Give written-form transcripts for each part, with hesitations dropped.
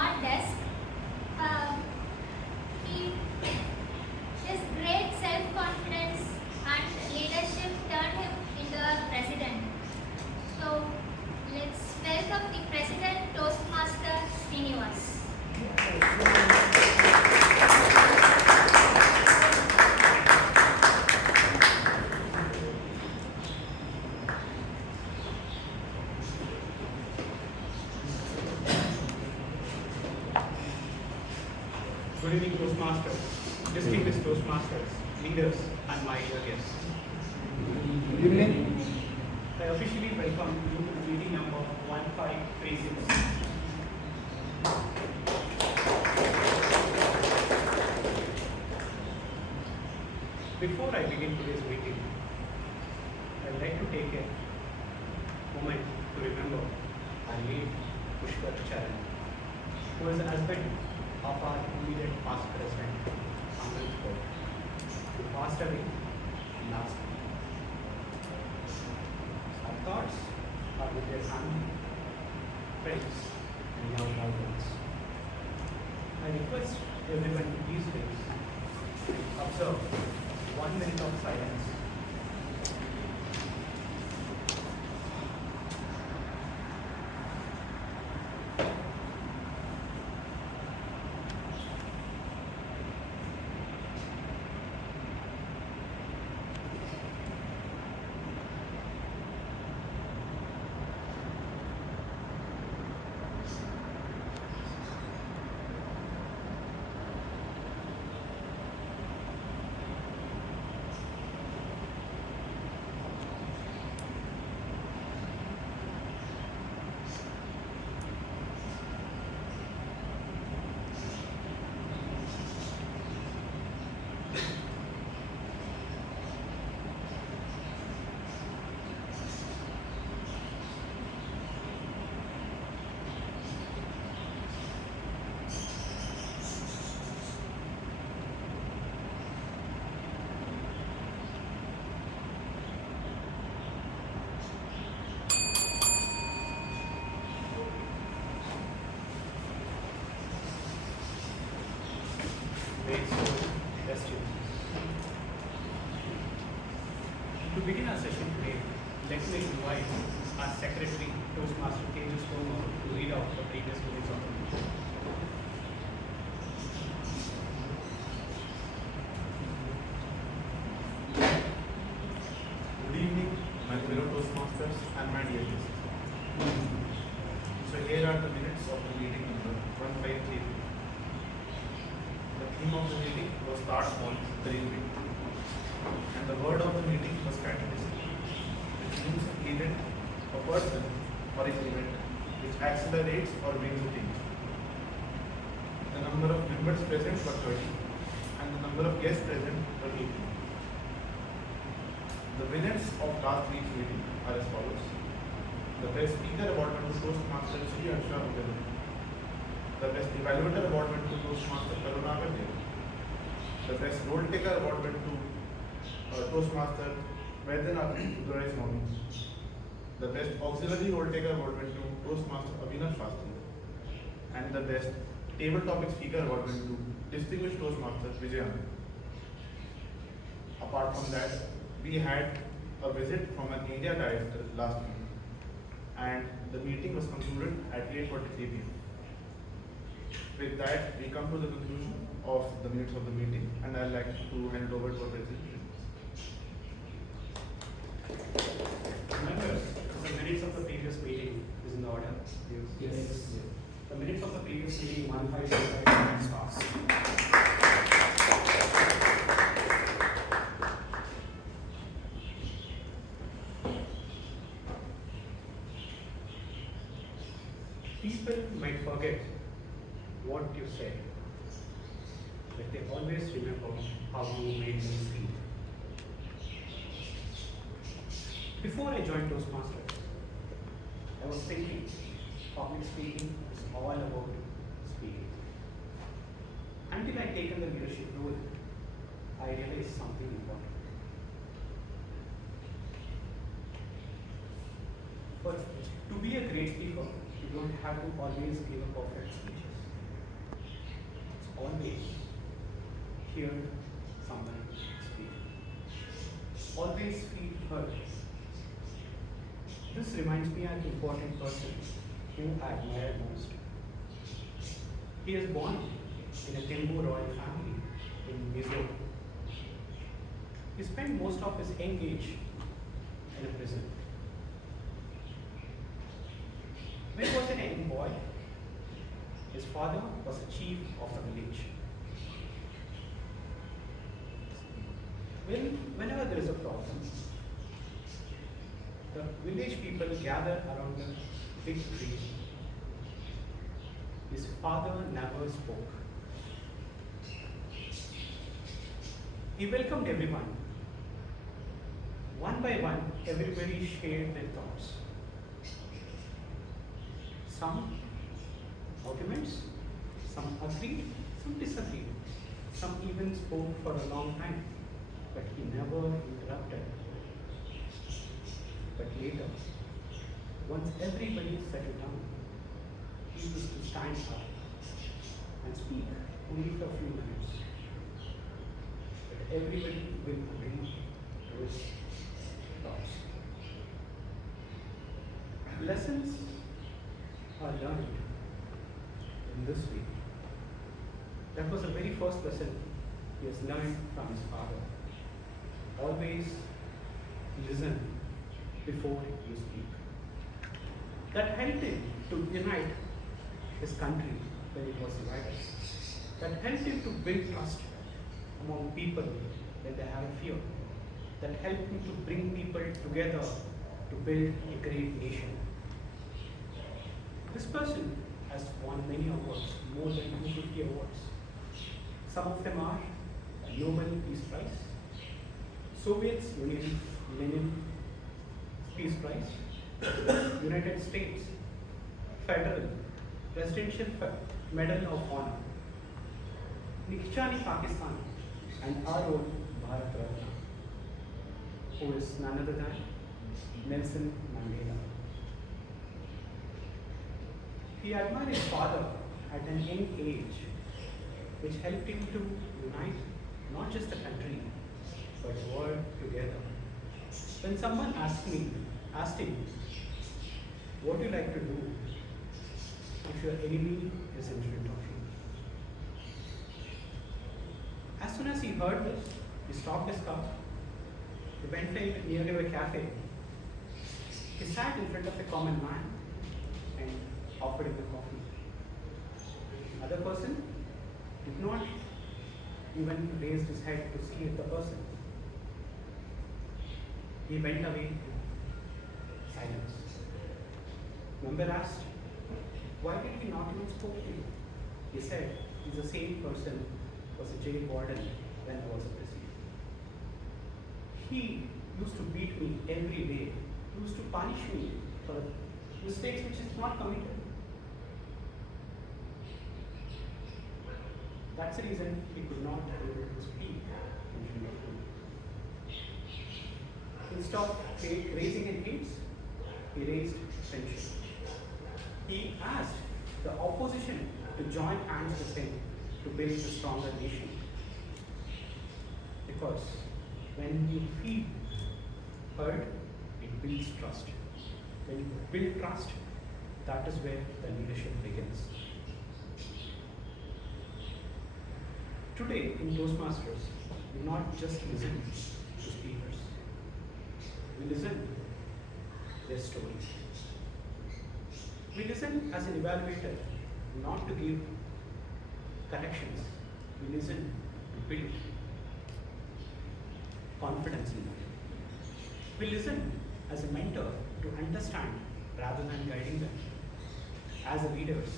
smart desk. He His great self-confidence and leadership turned him into a president. So let's welcome the President Toastmaster Srinivas. Good evening, Toastmasters, distinguished Toastmasters, leaders, and my dear guests. Good evening. I officially welcome you to meeting number 1536. Before I begin today's meeting, I'd like to take a moment to remember our late Pushkar Charan, who was the husband of our immediate past president, Bangalore, who passed away last week. Our thoughts are with their family, friends, and loved ones. I request everyone to please face and observe 1 minute of silence. To begin our session today, let me invite our Secretary, Toastmaster Tejas Tomar, to read out the previous minutes of the meeting. Good evening, my fellow Toastmasters and my dear guests. So here are the minutes of the meeting number 1533. The theme of the meeting was start small, dream big. And the word of the meeting was catalyst, which means an event, a person, or an event which accelerates or brings a change. The number of members present were 30 and the number of guests present were 18. The winners of last week's meeting are as follows. The Best Speaker Award went to Toastmaster Sri Ansha Upadhyay. The Best Evaluator Award went to Toastmaster Karunagar Dev. The Best Role Taker Award went to Toastmaster Vaidyanath Udarai Swami. The Best Auxiliary Role Taker Award went to Toastmaster Abhinav Shastri. And the Best Table Topic Speaker Award went to Distinguished Toastmaster Vijayanand. Apart from that, we had a visit from an India director last week, and the meeting was concluded at 8:43 p.m. With that, we come to the conclusion of the minutes of the meeting, and I'd like to hand it over to our president. Members, the minutes of the previous meeting is in order. Yes. The minutes of the previous meeting 1565 starts. People might forget what you said, but they always remember how you made them feel. Before I joined Toastmasters, I was thinking public speaking is all about speaking. Until I taken the leadership role, I realized something important. But to be a great speaker, you don't have to always give a perfect speeches. always hear someone speak. Always feel heard. This reminds me of an important person who I admire most. He is born in a Tembu royal family in Mizoram. He spent most of his young age in a prison. When he was a young boy, his father was a chief of the village. Whenever there is a problem, the village people gather around the big tree. His father never spoke. He welcomed everyone. One by one, everybody shared their thoughts. Some arguments, some agreed, some disagreed. Some even spoke for a long time, but he never interrupted. But later, once everybody settled down, he used to stand up and speak only for a few minutes. But everybody will agree to his thoughts. Lessons are learned in this way. That was the very first lesson he has learned from his father. Always listen before you speak. That helped him to unite his country when it was divided. That helped him to build trust among people when they have a fear. That helped him to bring people together to build a great nation. This person has won many awards, more than 250 awards. Some of them are Nobel Peace Prize, Soviet Union Lenin Peace Prize, United States Federal Presidential Medal of Honor, Nikchani Pakistan, and our own Bharat Ratna, who is none other than Nelson Mandela. He admired his father at an young age, which helped him to unite not just the country, but the world together. When someone asked him, what do you like to do if your enemy is in front of you? As soon as he heard this, he stopped his car. He went near a cafe. He sat in front of a common man and offered him a coffee. Other person did not even raise his head to see the person. He went away in silence. Member asked, why did he not even spoke to you? He said, he's the same person who was a jail warden when I was a prisoner. He used to beat me every day. He used to punish me for mistakes which is not committed. That's the reason he could not be able to speak in front of me. Instead of raising in hates, he raised friendship. He asked the opposition to join hands with him to build a stronger nation. Because when you feel heard, it builds trust. When you build trust, that is where the leadership begins. Today in Toastmasters, we not just listen to speakers, we listen to their stories. We listen as an evaluator, not to give corrections. We listen to build confidence in them. We listen as a mentor to understand rather than guiding them. As a leaders,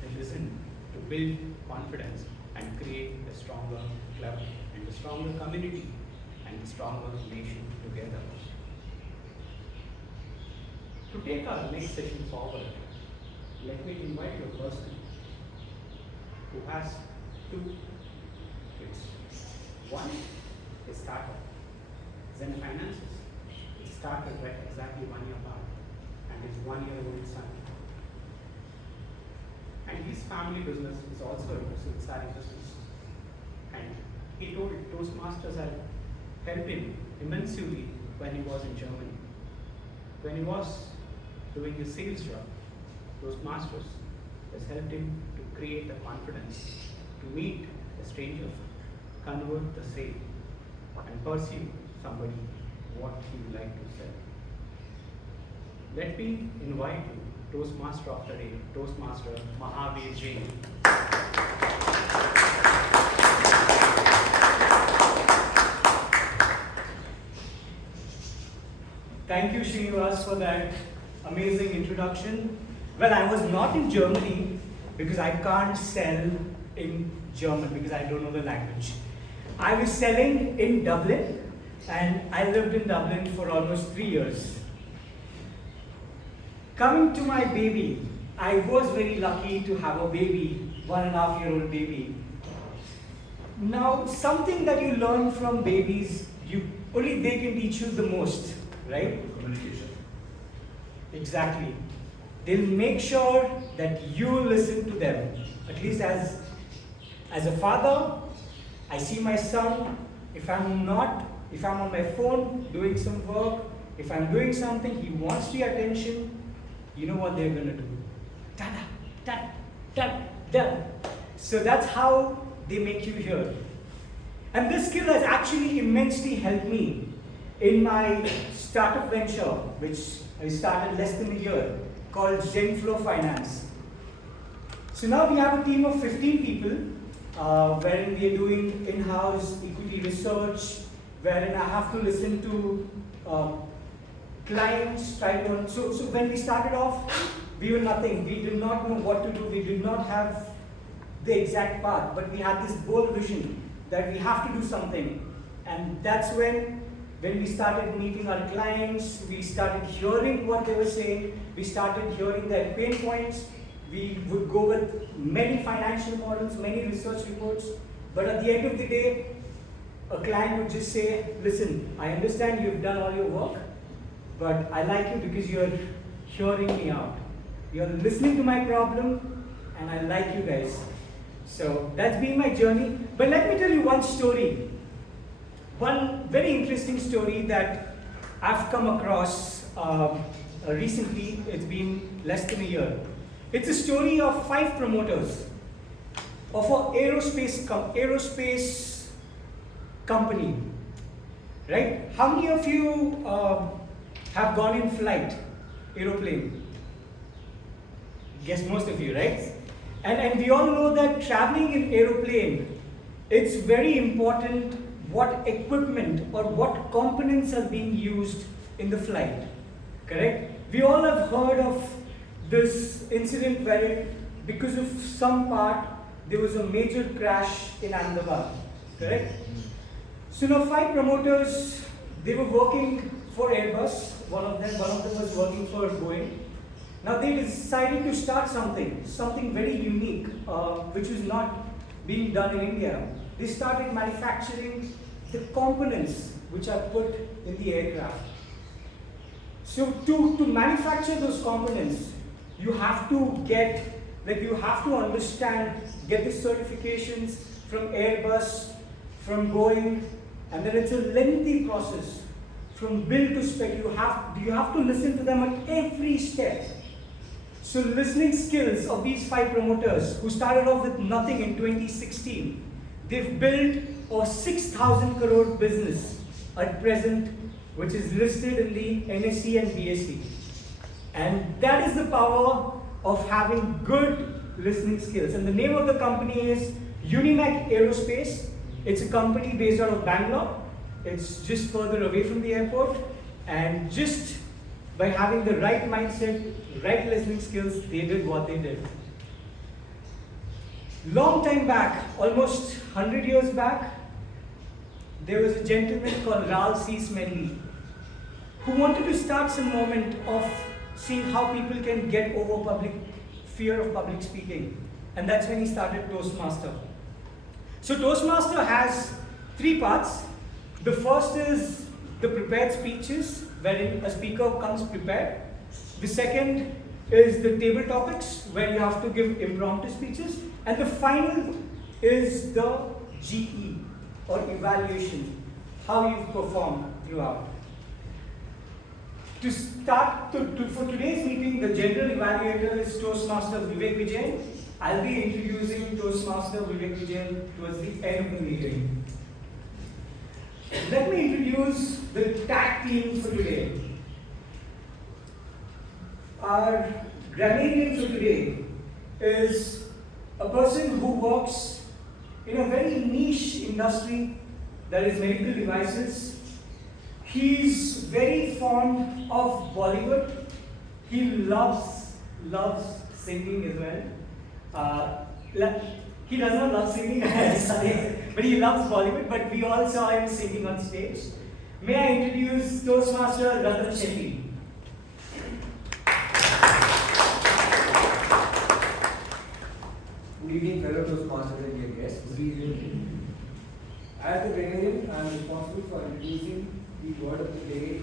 they listen to build confidence and create a stronger club and a stronger community and a stronger nation together. To take our next session forward, let me invite a person who has two kids. One is startup, Zen Finances. It started right exactly 1 year back, and his 1-year-old son. And he his family business is also a suicide business. And he told Toastmasters had helped him immensely when he was in Germany. When he was doing his sales job, Toastmasters has helped him to create the confidence to meet a stranger, convert the sale, and pursue somebody what he would like to sell. Let me invite you, Toastmaster of the Day, Toastmaster Mahavir Jain. Thank you, Srinivas, for that amazing introduction. Well, I was not in Germany because I can't sell in German because I don't know the language. I was selling in Dublin, and I lived in Dublin for almost 3 years. Coming to my baby, I was very lucky to have a baby, 1.5-year-old baby. Now, something that you learn from babies, only they can teach you the most, right? Communication. Exactly. They'll make sure that you listen to them. At least as a father, I see my son, if I'm on my phone doing some work, if I'm doing something, he wants the attention, you know what they're gonna do? Ta-da, ta, ta, da. So that's how they make you hear. And this skill has actually immensely helped me in my startup venture, which I started less than a year, called Zenflow Finance. So now we have a team of 15 people, wherein we are doing in-house equity research, wherein I have to listen to clients, so when we started off, we were nothing. We did not know what to do. We did not have the exact path, but we had this bold vision that we have to do something. And that's when we started meeting our clients, we started hearing what they were saying, we started hearing their pain points. We would go with many financial models, many research reports, but at the end of the day, a client would just say, listen, I understand you've done all your work, but I like you because you're hearing me out. You're listening to my problem, and I like you guys. So that's been my journey. But let me tell you one story. One very interesting story that I've come across recently. It's been less than a year. It's a story of 5 promoters of an aerospace company. Right? How many of you have gone in flight, aeroplane? Guess most of you, right? And we all know that traveling in aeroplane, it's very important what equipment or what components are being used in the flight, correct? We all have heard of this incident where because of some part, there was a major crash in Ahmedabad, correct? So now 5 promoters, they were working for Airbus, one of them was working for Boeing. Now they decided to start something very unique, which was not being done in India. They started manufacturing the components which are put in the aircraft. So to manufacture those components, you have to get the certifications from Airbus, from Boeing, and then it's a lengthy process from build to spec. You have to listen to them at every step. So listening skills of these 5 promoters who started off with nothing in 2016, they've built a 6,000 crore business at present, which is listed in the NSE and BSE. And that is the power of having good listening skills. And the name of the company is Unimac Aerospace. It's a company based out of Bangalore. It's just further away from the airport. And just by having the right mindset, right listening skills, they did what they did. Long time back, almost 100 years back, there was a gentleman called Ralph C. Smedley who wanted to start some moment of seeing how people can get over fear of public speaking. And that's when he started Toastmaster. So Toastmaster has 3 parts. The first is the prepared speeches, wherein a speaker comes prepared. The second is the table topics, where you have to give impromptu speeches. And the final is the GE, or evaluation, how you've performed throughout. To start, for today's meeting, the general evaluator is Toastmaster Vivek Vijayan. I'll be introducing Toastmaster Vivek Vijayan towards the end of the meeting. Let me introduce the tag team for today. Our grammarian for today is a person who works in a very niche industry, that is medical devices. He's very fond of Bollywood. He loves singing as well. He does not love singing, but he loves Bollywood. But we all saw him singing on stage. May I introduce Toastmaster Ratan Shetty. Good evening, fellow Toastmasters and dear guests. Good evening. As the grammarian, I am responsible for introducing the word of the day.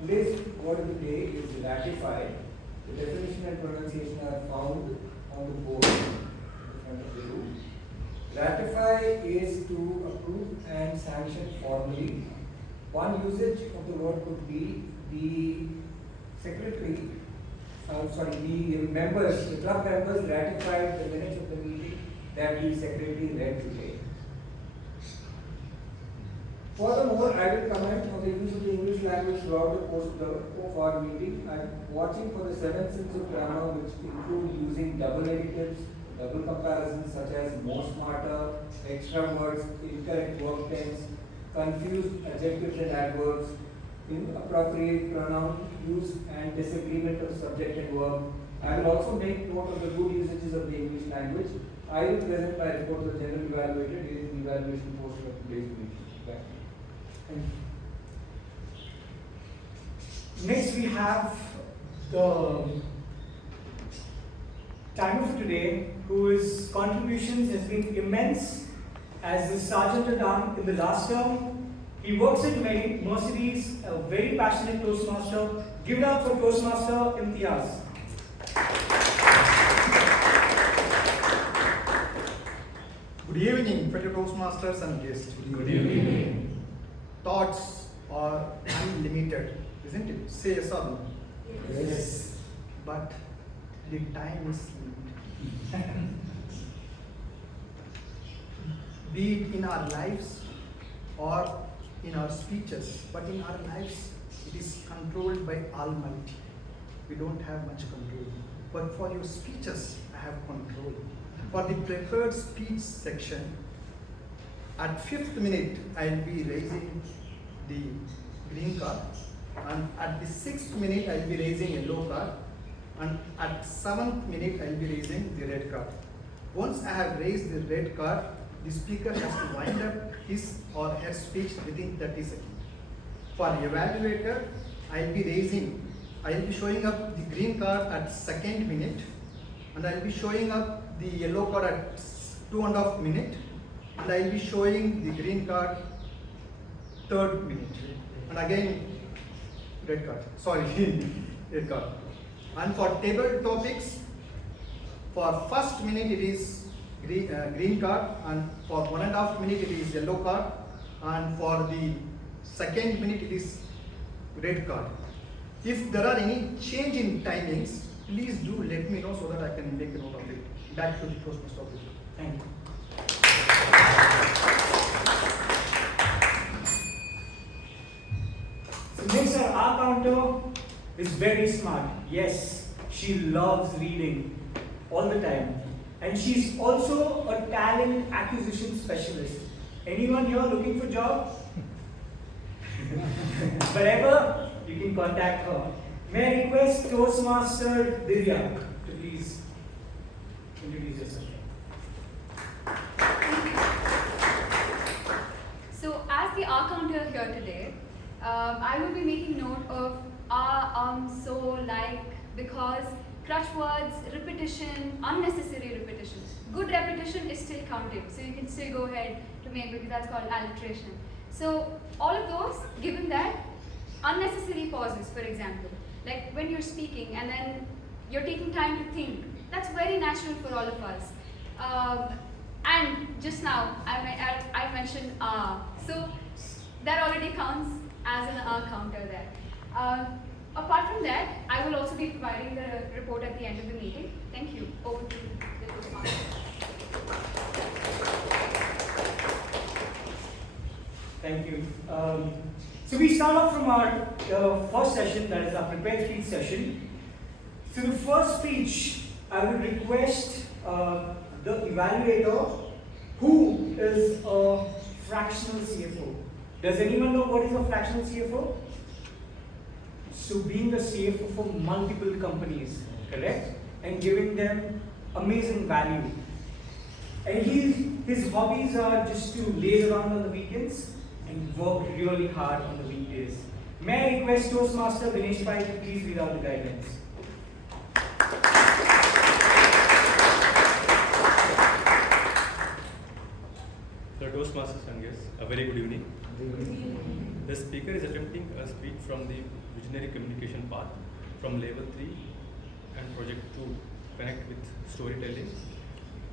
Today's word of the day is ratify. The definition and pronunciation are found on the board in front of you. Ratify is to approve and sanction formally. One usage of the word could be the secretary. The members, the club members ratified the minutes of the meeting that the secretary read today. Furthermore, I will comment on the use of the English language throughout the course of our meeting. I am watching for the 7 sins of grammar, which include using double negatives, double comparisons such as more smarter, extra words, incorrect verb tense, confused adjectives and adverbs, inappropriate pronoun use and disagreement of subject and verb. I will also make note of the good usages of the English language. I will present my report to the general evaluator during the evaluation portion of today's meeting. Next, we have the timer for today, whose contributions has been immense as the Sergeant-at-Arms in the last term. He works at Mercedes, a very passionate Toastmaster. Give it up for Toastmaster Imtiaz. Good evening, fellow Toastmasters and guests. Good evening. Thoughts are unlimited, isn't it? Say yes or no? Yes. But the time is limited. Be it in our lives or in our speeches, but in our lives it is controlled by Almighty. We don't have much control. But for your speeches, I have control. For the preferred speech section, at 5th minute, I will be raising the green card, and at the 6th minute, I will be raising yellow card, and at 7th minute, I will be raising the red card. Once I have raised the red card, the speaker has to wind up his or her speech within 30 seconds. For evaluator, I will be showing up the green card at 2nd minute, and I will be showing up the yellow card at 2.5 minutes, and I will be showing the green card 3rd minute, and again red card. Red card. And for table topics, for 1st minute it is green card, and for 1.5 minutes it is yellow card, and for the 2nd minute it is red card. If there are any change in timings, please do let me know so that I can make a note of it. Back to the Toastmaster office. Thank you. So next, our counter is very smart. Yes, she loves reading all the time. And she's also a talent acquisition specialist. Anyone here looking for job? Wherever, you can contact her. May I request Toastmaster Divya to please introduce yourself. So, as the R counter here today, I will be making note of so, like, because, crutch words, repetition, unnecessary repetition. Good repetition is still counted, so you can still go ahead to make, because that's called alliteration. So, all of those, given that, unnecessary pauses, for example, like when you're speaking and then you're taking time to think. That's very natural for all of us. And just now, I mentioned so that already counts as an counter there. Apart from that, I will also be providing the report at the end of the meeting. Thank you. Over to the Toastmasters. Thank you. So we start off from our first session, that is our prepared speech session. So the first speech, I would request the evaluator, who is a fractional CFO. Does anyone know what is a fractional CFO? So being a CFO for multiple companies, correct? And giving them amazing value. And his hobbies are just to laze around on the weekends and work really hard on the weekdays. May I request Toastmaster Dinesh Pai to please read out the guidelines. The Toastmasters and guests, a very good evening. The speaker is attempting a speech from the visionary communication path from level 3 and project 2, connect with storytelling.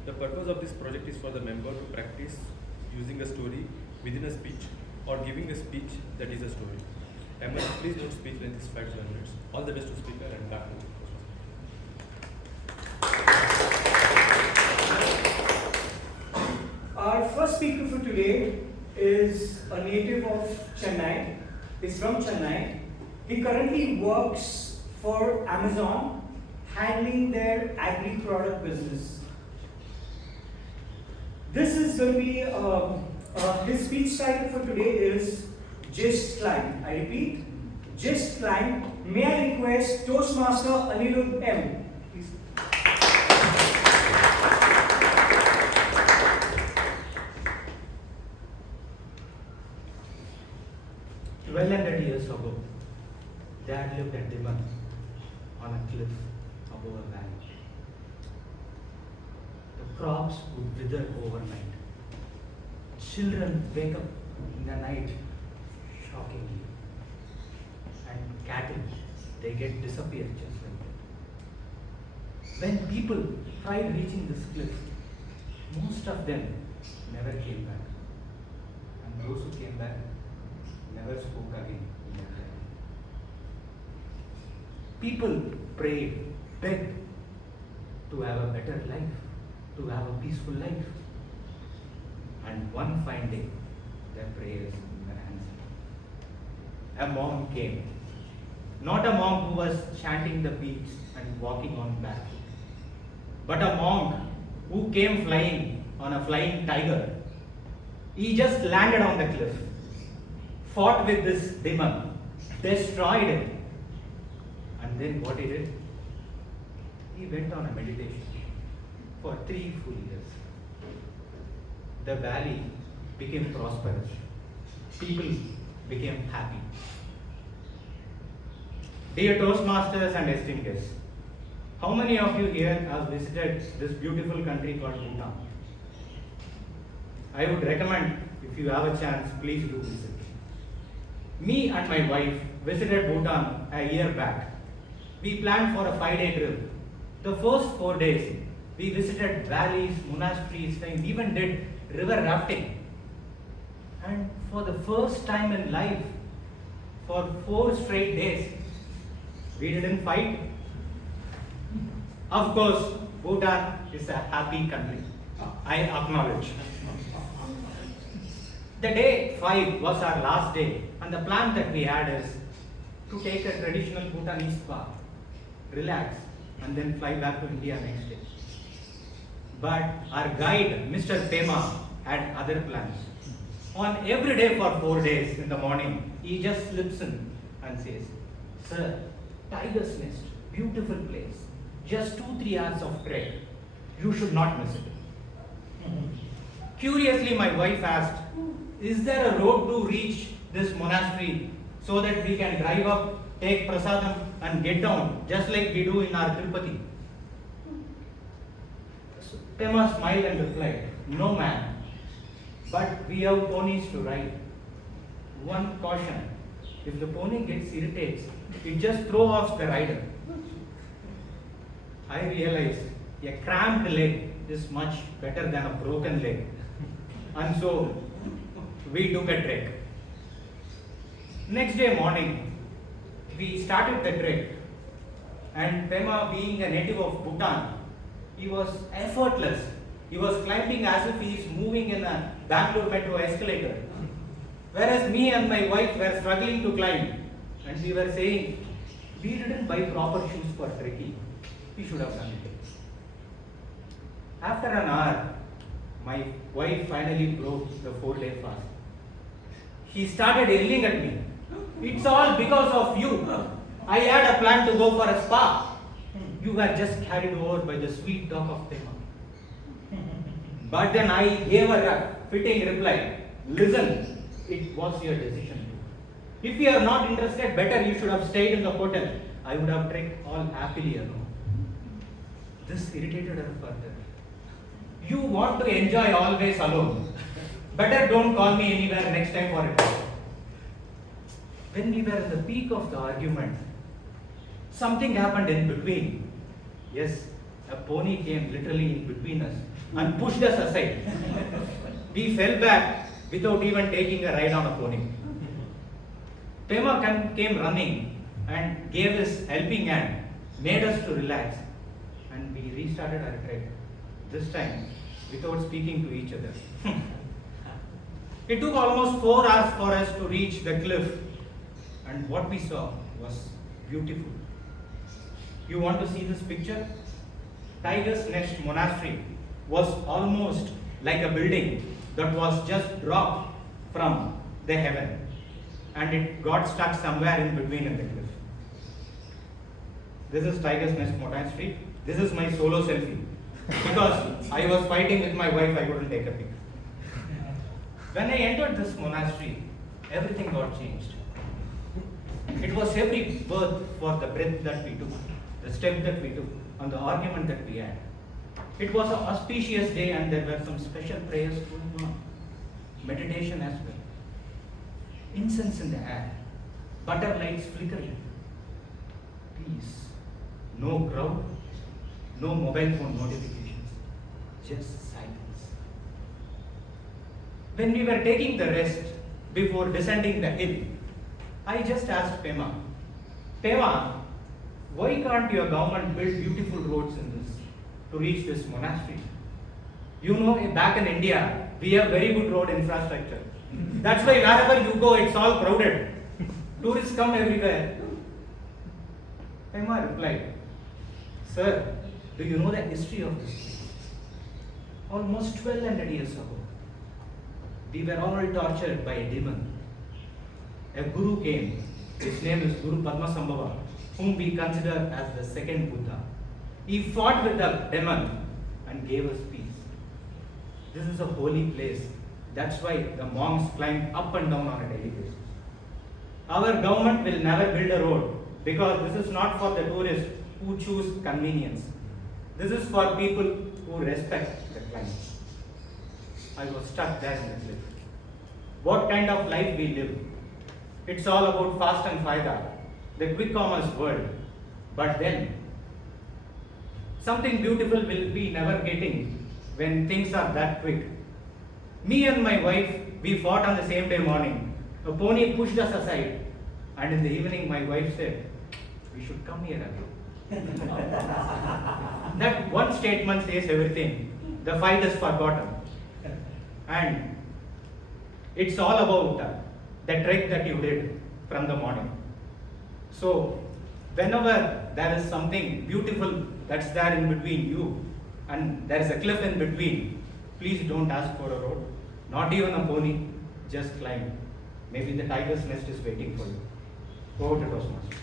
The purpose of this project is for the member to practice using a story within a speech or giving a speech that is a story. Please note speech length is 5 to 7 minutes. All the best to speaker and back to you. Our first speaker for today is a native of Chennai. He's from Chennai. He currently works for Amazon, handling their agri-product business. This is going to be, his speech title for today is Just Climb. I repeat, Just Climb. May I request Toastmaster Anirudh M. Please. 1200 years ago, there lived a demon on a cliff above a valley. The crops would wither overnight. Children wake up in the night shockingly. And cattle, they get disappeared just like that. When people tried reaching this cliff, most of them never came back. And those who came back never spoke again in their life. People prayed, begged to have a better life, to have a peaceful life. And one fine day, their prayers were answered. A monk came. Not a monk who was chanting the beats and walking on barefoot, but a monk who came flying on a flying tiger. He just landed on the cliff, fought with this demon, destroyed it. And then what he did? He went on a meditation for 3 full years. The valley became prosperous. People became happy. Dear Toastmasters and esteemed guests, how many of you here have visited this beautiful country called Bhutan? I would recommend, if you have a chance, please do visit. Me and my wife visited Bhutan a year back. We planned for a 5-day trip. The first 4 days, we visited valleys, monasteries, and even did river rafting. And for the first time in life, for 4 straight days, we didn't fight. Of course, Bhutan is a happy country. I acknowledge. The day 5 was our last day, and the plan that we had is to take a traditional Bhutanese bath, relax, and then fly back to India next day. But our guide, Mr. Pema, had other plans. On every day for 4 days in the morning, he just slips in and says, "Sir, Tiger's Nest, beautiful place, just 2-3 hours of trek. You should not miss it." Curiously, my wife asked, "Is there a road to reach this monastery so that we can drive up, take prasadam and get down, just like we do in our Tirupati?" Pema smiled and replied, "No, man, but we have ponies to ride. One caution, if the pony gets irritated, it just throws off the rider." I realized a cramped leg is much better than a broken leg. And so we took a trek. Next day morning, we started the trek. And Pema, being a native of Bhutan, he was effortless. He was climbing as if he is moving in a Bangalore metro escalator. Whereas me and my wife were struggling to climb. And we were saying, we didn't buy proper shoes for trekking. We should have done it. After an hour, my wife finally broke the 4-day fast. He started yelling at me. It's all because of you. I had a plan to go for a spa. You were just carried over by the sweet talk of Pema. But then I gave her a fitting reply. Listen, it was your decision. If you are not interested, better you should have stayed in the hotel. I would have trekked all happily alone. This irritated her further. You want to enjoy always alone. Better don't call me anywhere next time for it. When we were in the peak of the argument, something happened in between. Yes, a pony came literally in between us and pushed us aside. We fell back without even taking a ride on a pony. Pema came running and gave his helping hand, made us to relax, and we restarted our trek. This time, without speaking to each other. It took almost 4 hours for us to reach the cliff, and what we saw was beautiful. You want to see this picture? Tiger's Nest Monastery was almost like a building that was just dropped from the heaven, and it got stuck somewhere in between in the cliff. This is Tiger's Nest Monastery. This is my solo selfie. Because I was fighting with my wife, I couldn't take a pic. When I entered this monastery, everything got changed. It was every birth for the breath that we took, the step that we took, and the argument that we had. It was an auspicious day and there were some special prayers going on. Meditation as well. Incense in the air. Butter lights flickering. Peace. No crowd. No mobile phone notifications. Just silence. When we were taking the rest before descending the hill, I just asked Pema, why can't your government build beautiful roads in this to reach this monastery? You know, back in India, we have very good road infrastructure. That's why wherever you go, it's all crowded. Tourists come everywhere. Pema replied, Sir, do you know the history of this place? Almost 1200 years ago, we were all tortured by a demon. A guru came. His name is Guru Padmasambhava, whom we consider as the second Buddha. He fought with the demon and gave us peace. This is a holy place. That's why the monks climb up and down on a daily basis. Our government will never build a road because this is not for the tourists who choose convenience. This is for people who respect the climate. I was stuck there in the cliff. What kind of life we live? It's all about fast and fayda, the quick commerce world. But then, something beautiful will be never getting when things are that quick. Me and my wife, we fought on the same day morning. A pony pushed us aside, and in the evening my wife said, we should come here again. That one statement says everything. The fight is forgotten. And it's all about the trek that you did from the morning. So, whenever there is something beautiful that's there in between you, and there is a cliff in between, please don't ask for a road, not even a pony, just climb. Maybe the tiger's nest is waiting for you. Over to Toastmasters.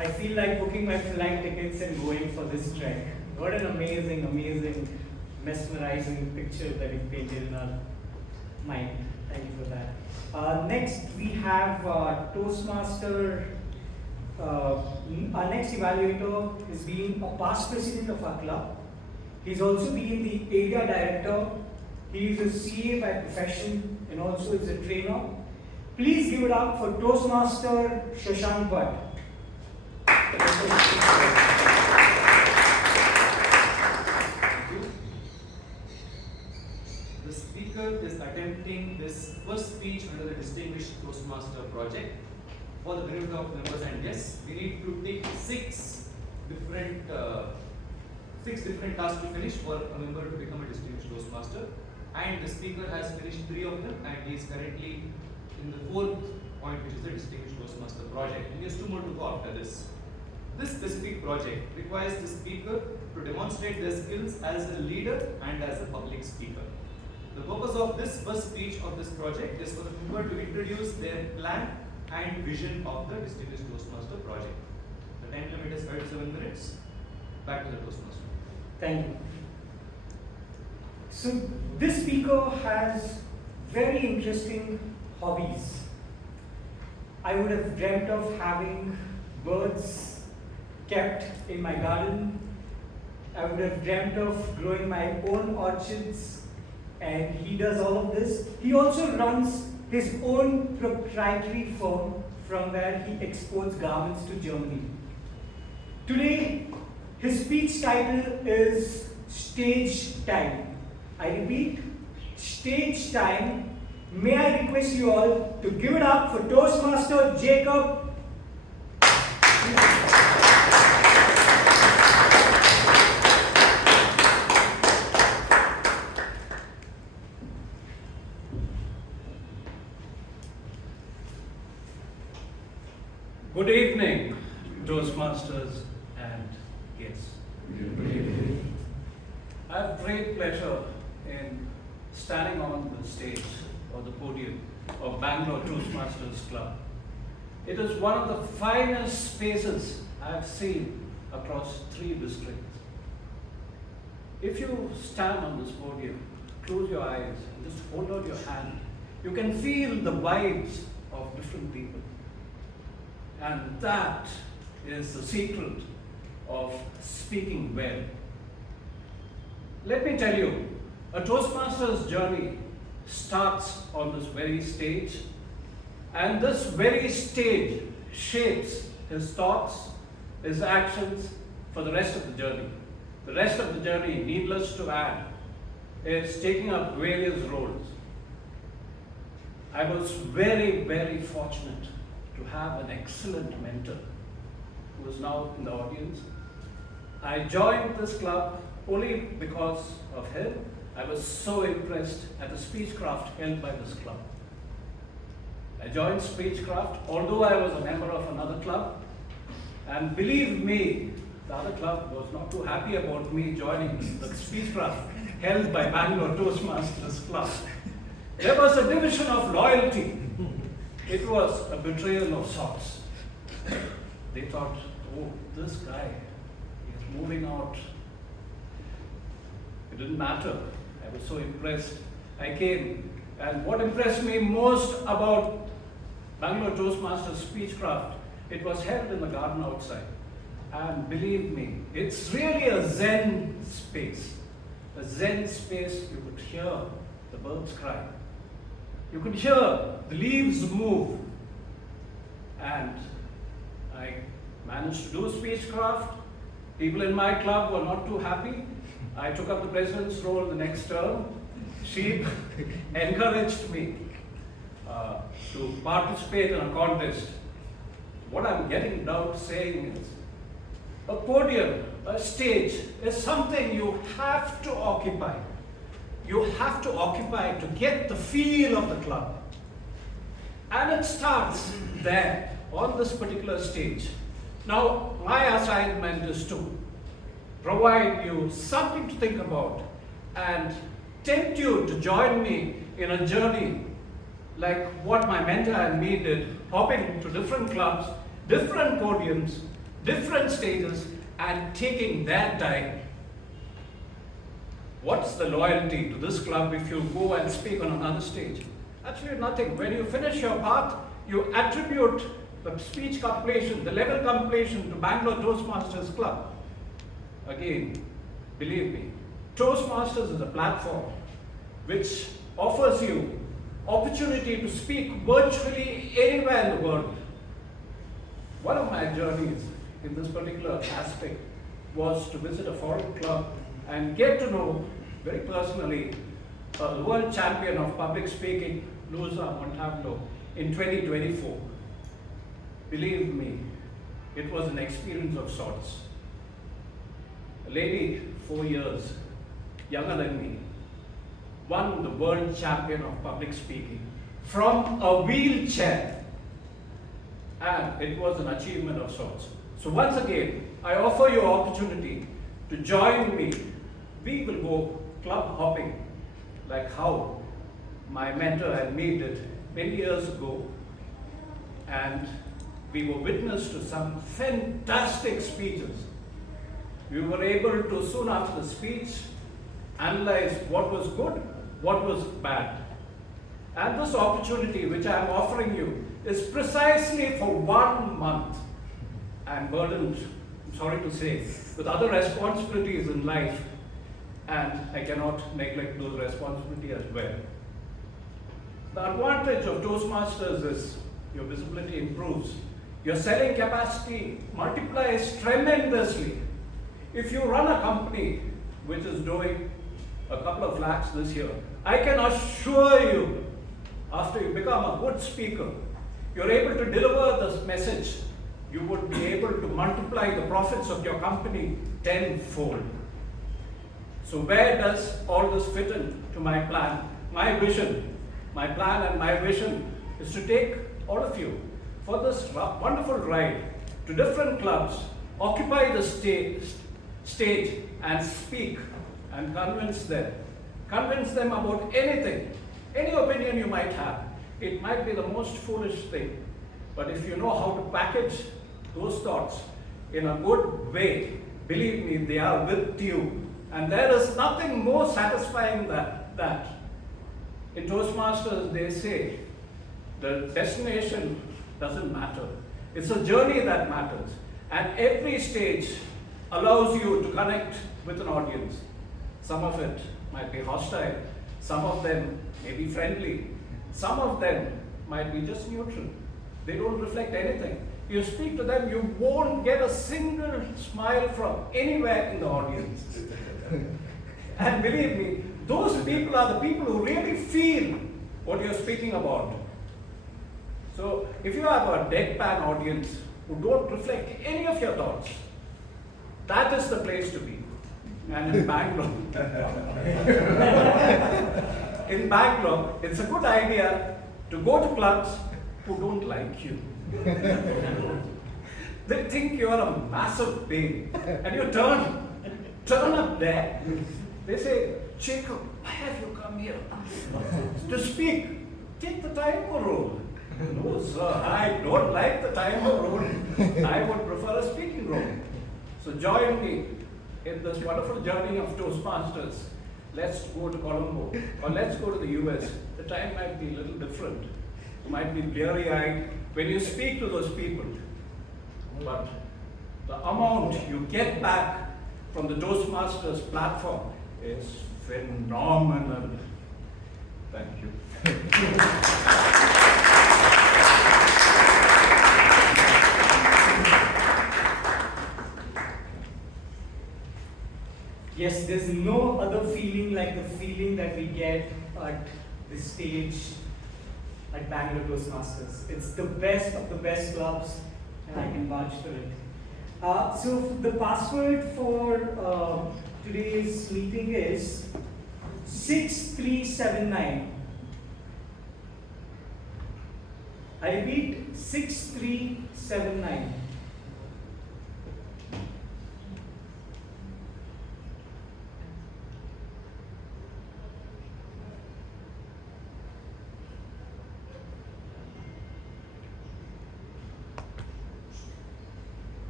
I feel like booking my flight tickets and going for this trek. What an amazing, amazing, mesmerizing picture that you painted in our mind. Thank you for that. Next, we have Toastmaster. Our next evaluator is being a past president of our club. He's also been the area director He is a CA by profession and also is a trainer. Please give it up for Toastmaster Shashank Bhatt. The speaker is attempting this first speech under the Distinguished Toastmaster project. For the benefit of members and guests, we need to take six different tasks to finish for a member to become a Distinguished Toastmaster. And the speaker has finished 3 of them, and he is currently in the 4th point, which is the Distinguished Toastmaster project. And he has 2 more to go after this. This specific project requires the speaker to demonstrate their skills as a leader and as a public speaker. The purpose of this first speech of this project is for the member to introduce their plan and vision of the Distinguished Toastmaster project. The time limit is 5 to 7 minutes. Back to the Toastmaster. Thank you. So this speaker has very interesting hobbies. I would have dreamt of having birds kept in my garden. I would have dreamt of growing my own orchids, and he does all of this. He also runs his own proprietary firm from where he exports garments to Germany. Today, his speech title is Stage Time. I repeat, Stage Time. May I request you all to give it up for Toastmaster Jacob. Good evening, Toastmasters and guests. I have great pleasure in standing on the stage or the podium of Bangalore Toastmasters Club. It is one of the finest spaces I have seen across 3 districts. If you stand on this podium, close your eyes and just hold out your hand, you can feel the vibes of different people. And that is the secret of speaking well. Let me tell you, a Toastmaster's journey starts on this very stage, and this very stage shapes his thoughts, his actions for the rest of the journey. The rest of the journey, needless to add, is taking up various roles. I was very, very fortunate to have an excellent mentor who is now in the audience. I joined this club only because of him. I was so impressed at the speechcraft held by this club. I joined Speechcraft, although I was a member of another club, and believe me, the other club was not too happy about me joining the Speechcraft held by Bangalore Toastmasters Club. There was a division of loyalty. It was a betrayal of sorts. They thought, oh, this guy is moving out. It didn't matter. I was so impressed. I came, and what impressed me most about Bangalore Toastmasters Speechcraft, it was held in the garden outside. And believe me, it's really a Zen space. A Zen space, you could hear the birds cry. You could hear the leaves move. And I managed to do speechcraft. People in my club were not too happy. I took up the president's role the next term. She encouraged me to participate in a contest. What I'm getting down saying is, a podium, a stage is something you have to occupy. You have to occupy to get the feel of the club. And it starts there, on this particular stage. Now, my assignment is to provide you something to think about and tempt you to join me in a journey like what my mentor and me did, hopping to different clubs, different podiums, different stages, and taking their time. What's the loyalty to this club if you go and speak on another stage? Actually nothing. When you finish your path, you attribute the speech completion, the level completion to Bangalore Toastmasters Club. Again, believe me, Toastmasters is a platform which offers you opportunity to speak virtually anywhere in the world. One of my journeys in this particular aspect was to visit a foreign club and get to know very personally a world champion of public speaking, Luisa Montalvo, in 2024. Believe me, it was an experience of sorts. A lady 4 years younger than me won the world champion of public speaking from a wheelchair, and it was an achievement of sorts. So once again, I offer you opportunity to join me. We will go club hopping like how my mentor and me did many years ago, and we were witness to some fantastic speeches. We were able to, soon after the speech, analyze what was good, what was bad. And this opportunity which I am offering you is precisely for 1 month. I am burdened, I'm sorry to say, with other responsibilities in life, and I cannot neglect those responsibilities as well. The advantage of Toastmasters is your visibility improves. Your selling capacity multiplies tremendously. If you run a company which is doing a couple of lakhs this year, I can assure you, after you become a good speaker, you're able to deliver this message, you would be able to multiply the profits of your company tenfold. So where does all this fit into my plan, my vision? My plan and my vision is to take all of you for this wonderful ride to different clubs, occupy the stage and speak and convince them. Convince them about anything, any opinion you might have. It might be the most foolish thing, but if you know how to package those thoughts in a good way, believe me, they are with you. And there is nothing more satisfying than that. In Toastmasters, they say the destination doesn't matter. It's a journey that matters. And every stage allows you to connect with an audience. Some of it might be hostile. Some of them may be friendly. Some of them might be just neutral. They don't reflect anything. You speak to them, you won't get a single smile from anywhere in the audience. And believe me, those people are the people who really feel what you're speaking about. So if you have a deadpan audience who don't reflect any of your thoughts, that is the place to be. And in Bangalore, it's a good idea to go to clubs who don't like you. They think you are a massive pain, and you turn up there. They say, Jacob, why have you come here? To speak. Take the timer role. No, sir, I don't like the timer role. I would prefer a speaking role. So join me in this wonderful journey of Toastmasters. Let's go to Colombo, or let's go to the US. The time might be a little different. You might be bleary-eyed when you speak to those people. But the amount you get back from the Toastmasters platform is phenomenal. Thank you. Yes, there's no other feeling like the feeling that we get at the stage at Bangalore Toastmasters. It's the best of the best clubs, and I can vouch for it. So the password for today's meeting is 6379. I repeat, 6379.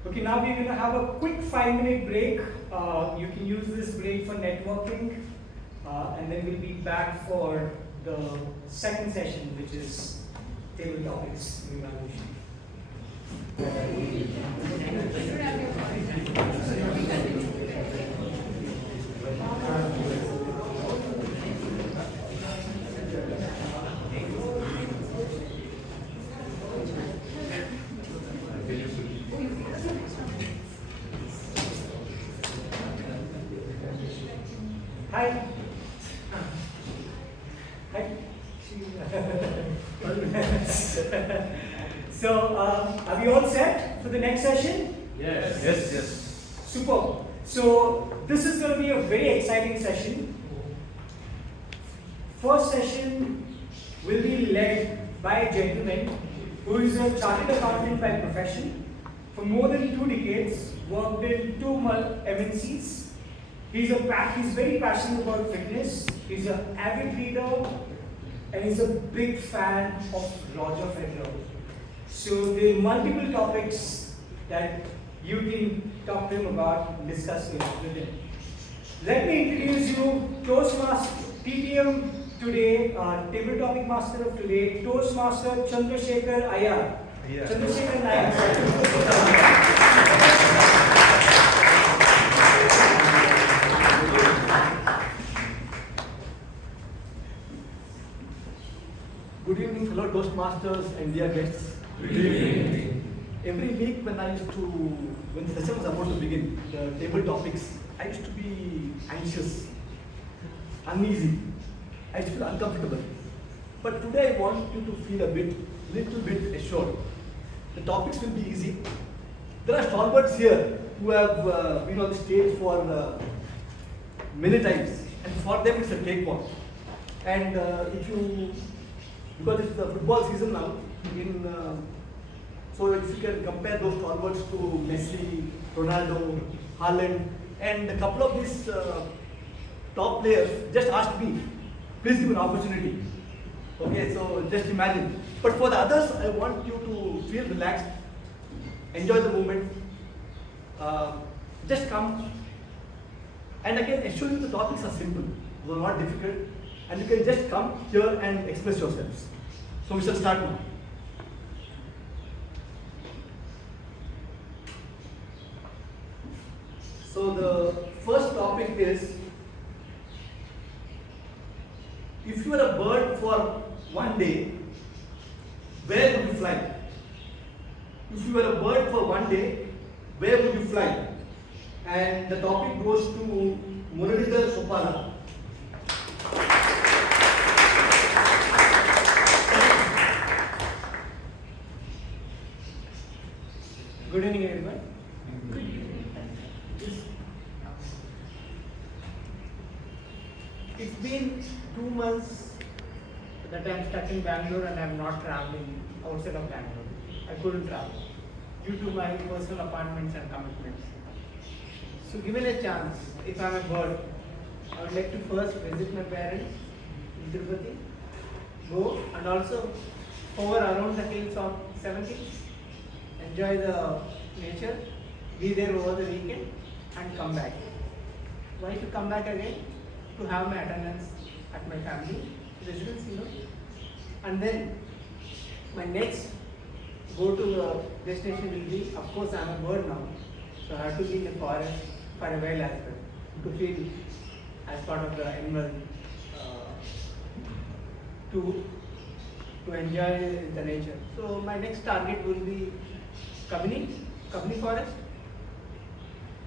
Okay, now we're going to have a quick 5-minute break. You can use this break for networking, and then we'll be back for the second session, which is table topics and evaluation. So, are we all set for the next session? Yes. Yes, yes. Super. So, this is going to be a very exciting session. First session will be led by a gentleman who is a chartered accountant by profession. For more than 2 decades, worked in 2 MNCs. He's very passionate about fitness. He's an avid reader, and he's a big fan of Roger Federer. So there are multiple topics that you can talk to him about and discuss with him. Let me introduce you Toastmaster TTM today, table topic master of today, Toastmaster Chandrasekhar Iyer. Chandrasekhar Iyer. Good evening, fellow Toastmasters and dear guests. Good evening. Every week when the session was about to begin, the table topics, I used to be anxious, uneasy. I used to feel uncomfortable. But today I want you to feel little bit assured. The topics will be easy. There are stalwarts here who have been on the stage for many times, and for them it's a cakewalk. And because it's the football season now, so if you can compare those stalwarts to Messi, Ronaldo, Haaland, and a couple of these top players just asked me, please give an opportunity. Okay, so just imagine. But for the others, I want you to feel relaxed, enjoy the moment, just come. And I can assure you the topics are simple, they are not difficult, and you can just come here and express yourselves. So we shall start now. So the first topic is, if you were a bird for one day, where would you fly? If you were a bird for one day, where would you fly? And the topic goes to Muralidhar Sopala. Good evening, everyone. Good evening. It's been 2 months that I'm stuck in Bangalore and I'm not traveling outside of Bangalore. I couldn't travel due to my personal appointments and commitments. So given a chance, if I'm a bird, I would like to first visit my parents in Tirupati, go and also hover around the hills of 70, enjoy the nature, be there over the weekend and come back. Why to come back again? To have my attendance at my family residence, and then my next go to the destination will be, of course I am a bird now, so I have to be in the forest for a while as well, to feel as part of the animal to enjoy the nature. So my next target will be Kabini forest.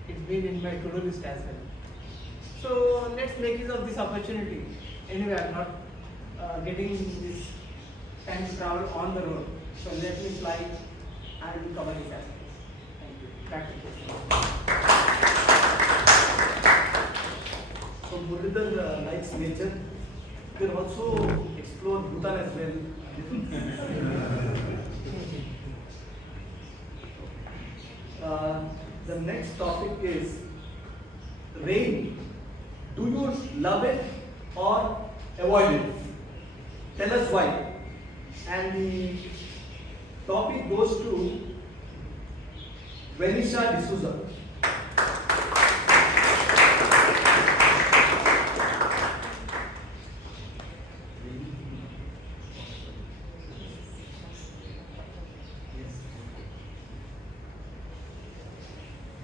It's been in my to-do list as well. So let's make use of this opportunity. Anyway, I'm not getting this time to travel on the road. So let me fly and cover these aspects. Thank you. Back to you. So Muralidhar likes nature. You can also explore Bhutan as well. The next topic is rain. Do you love it or avoid it? Tell us why. And the topic goes to Venisha D'Souza.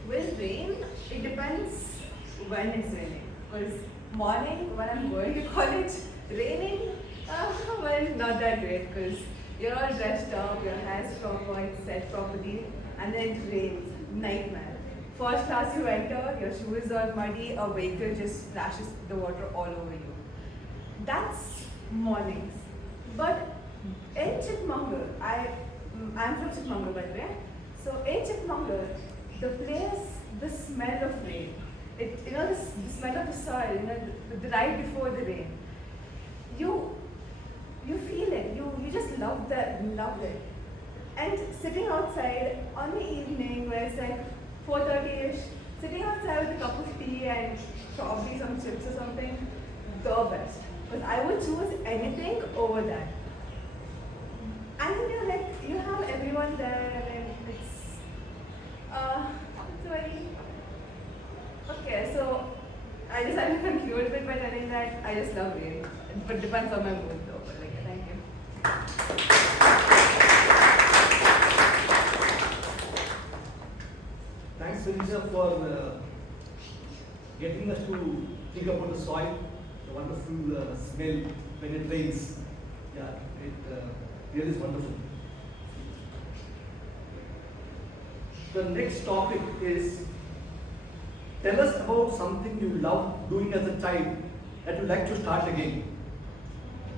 With rain, it depends when it's raining. Because morning when I'm going to college, raining, well, not that great because you're all dressed up, your hair's proper, it's set properly, and then it rains, nightmare. First class you enter, your shoes are muddy, a vehicle just splashes the water all over you. That's mornings. But in Chikmagalur, I'm from Chikmagalur by the way. So in Chikmagalur, the smell of rain, the smell of the soil, the right before the rain, you feel it, you just love it. And sitting outside on the evening where it's like 4:30ish, sitting outside with a cup of tea and probably some chips or something, the best. Because I would choose anything over that. And then you have everyone there and it's very... Okay, so I decided to conclude it by telling that I just love rain. But depends on my mood though, but thank you. Thanks, Felicia, for getting us to think about the soil, the wonderful smell when it rains. Yeah, it really is wonderful. The next topic is, tell us about something you loved doing as a child that you'd like to start again.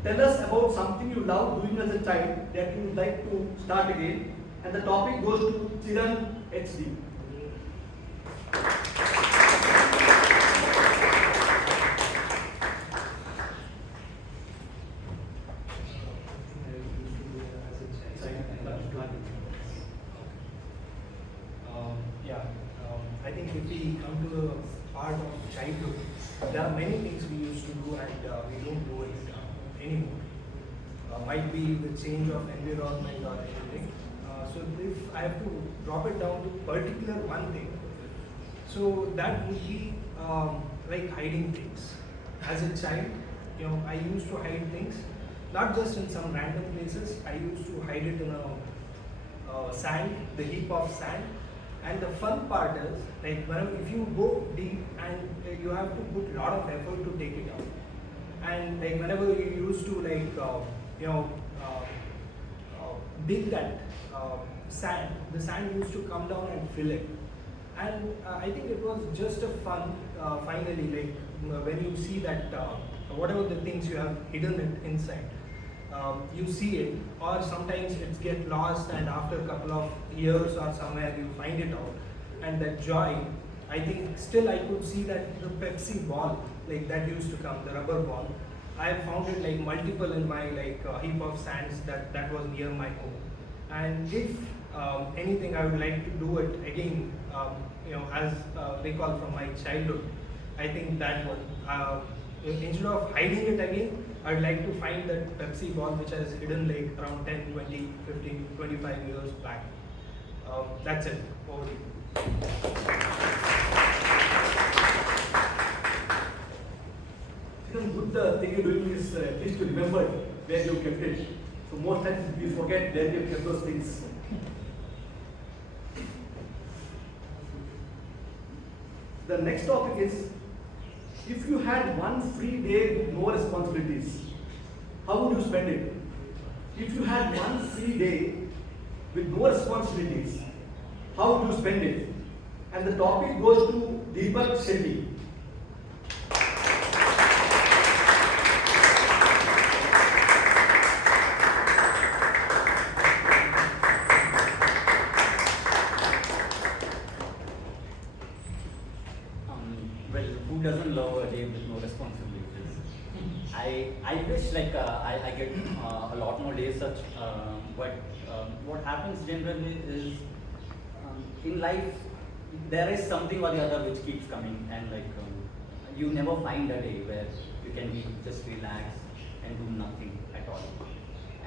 Tell us about something you loved doing as a child that you would like to start again. And the topic goes to Chiran HD. I think if we come to the part of childhood, there are many things we used to do and we don't do it anymore. Might be the change of environment or anything. So if I have to drop it down to particular one thing, so that would be like hiding things. As a child, I used to hide things, not just in some random places. I used to hide it in a sand, the heap of sand. And the fun part is, if you go deep and you have to put a lot of effort to take it out. And whenever you used to dig that sand, the sand used to come down and fill it. And I think it was just a fun, finally, when you see that whatever the things you have hidden it inside, you see it, or sometimes it gets lost and after a couple of years or somewhere you find it out. And that joy, I think still I could see that the Pepsi ball, that used to come, the rubber ball, I have found it multiple in my heap of sands that was near my home. And if anything, I would like to do it again, as recall from my childhood. I think that one. Instead of hiding it again, I would like to find that Pepsi ball which has hidden around 10, 20, 15, 25 years back. That's it. Over to you. Good thing you're doing is at least to remember where you kept it. So most times we forget where you kept those things. The next topic is, if you had one free day with no responsibilities, how would you spend it? If you had one free day with no responsibilities, how would you spend it? And the topic goes to Deepak Shetty. Well, who doesn't love a day with no responsibilities? I wish I get a lot more days such, but what happens generally is in life there is something or the other which keeps coming, and you never find a day where you can just relax and do nothing at all.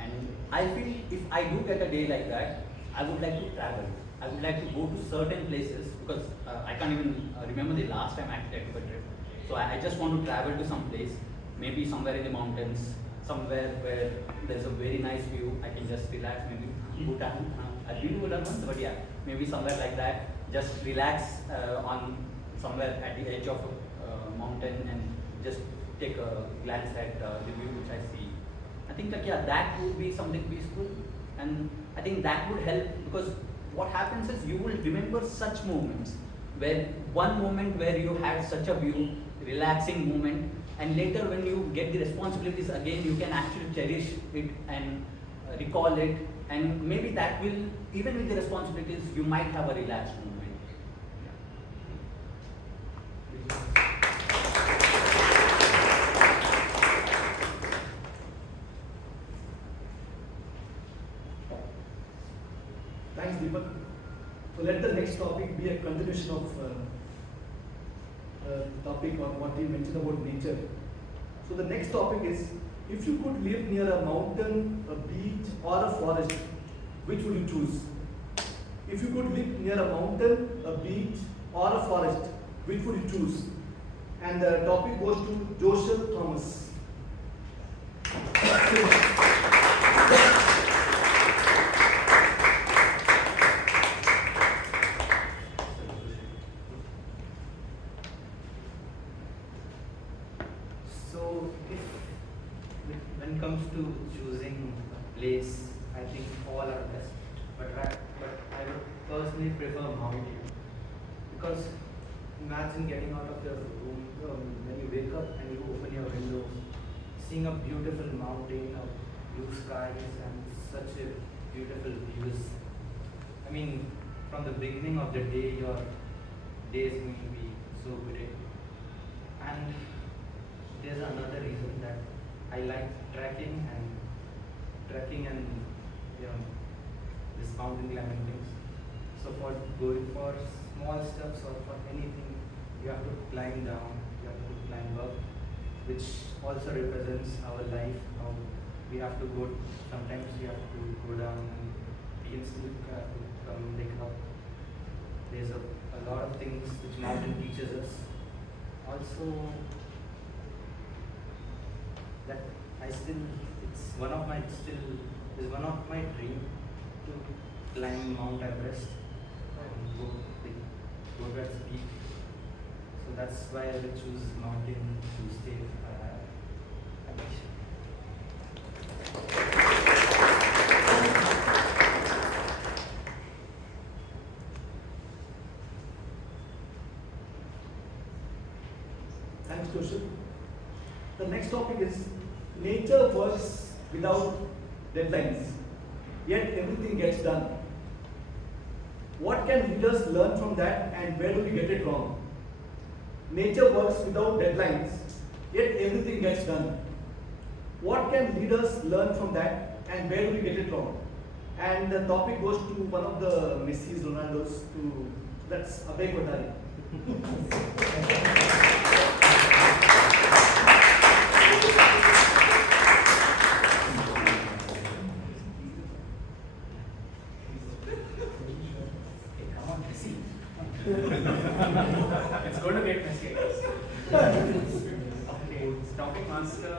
And I feel if I do get a day like that, I would like to travel. I would like to go to certain places because I can't even remember the last time I took a trip. So I just want to travel to some place, maybe somewhere in the mountains, somewhere where there's a very nice view. I can just relax, maybe Bhutan. I've been to Bhutan once, but yeah, maybe somewhere like that. Just relax on somewhere at the edge of a mountain and just take a glance at the view which I see. I think that would be something peaceful, and I think that would help because what happens is you will remember such moments where one moment where you had such a view, relaxing moment, and later when you get the responsibilities again, you can actually cherish it and recall it, and maybe that will, even with the responsibilities, you might have a relaxed moment. Thanks, Deepak. So let the next topic be a continuation of the topic on what we mentioned about nature. So the next topic is, if you could live near a mountain, a beach, or a forest, which would you choose? If you could live near a mountain, a beach, or a forest, which would you choose? And the topic goes to Joseph Thomas. So, when it comes to choosing a place, I think all are best. But I would personally prefer mountain, because imagine getting out of your room when you wake up and you open your window, seeing a beautiful mountain of blue skies and such a beautiful views. I mean, from the beginning of the day, your days will be so great. And there's another reason that I like trekking and this mountain climbing things. So for going for small steps or for anything, you have to climb down, you have to climb up, which also represents our life, how we have to go, sometimes we have to go down and we can still have to come back up. There's a lot of things which mountain teaches us. Also, that it's one of my dream to climb Mount Everest and go to its peak. So that's why I will choose mountain to stay. Thanks, Joseph. The next topic is, nature works without deadlines, yet everything gets done. What can leaders learn from that, and where do we get it wrong? Nature works without deadlines, yet everything gets done. What can leaders learn from that, and where do we get it wrong? And the topic goes to one of the Messi's, Ronaldo's, that's Abhay Kothari. It's going to get messy, I guess. Okay, topic master,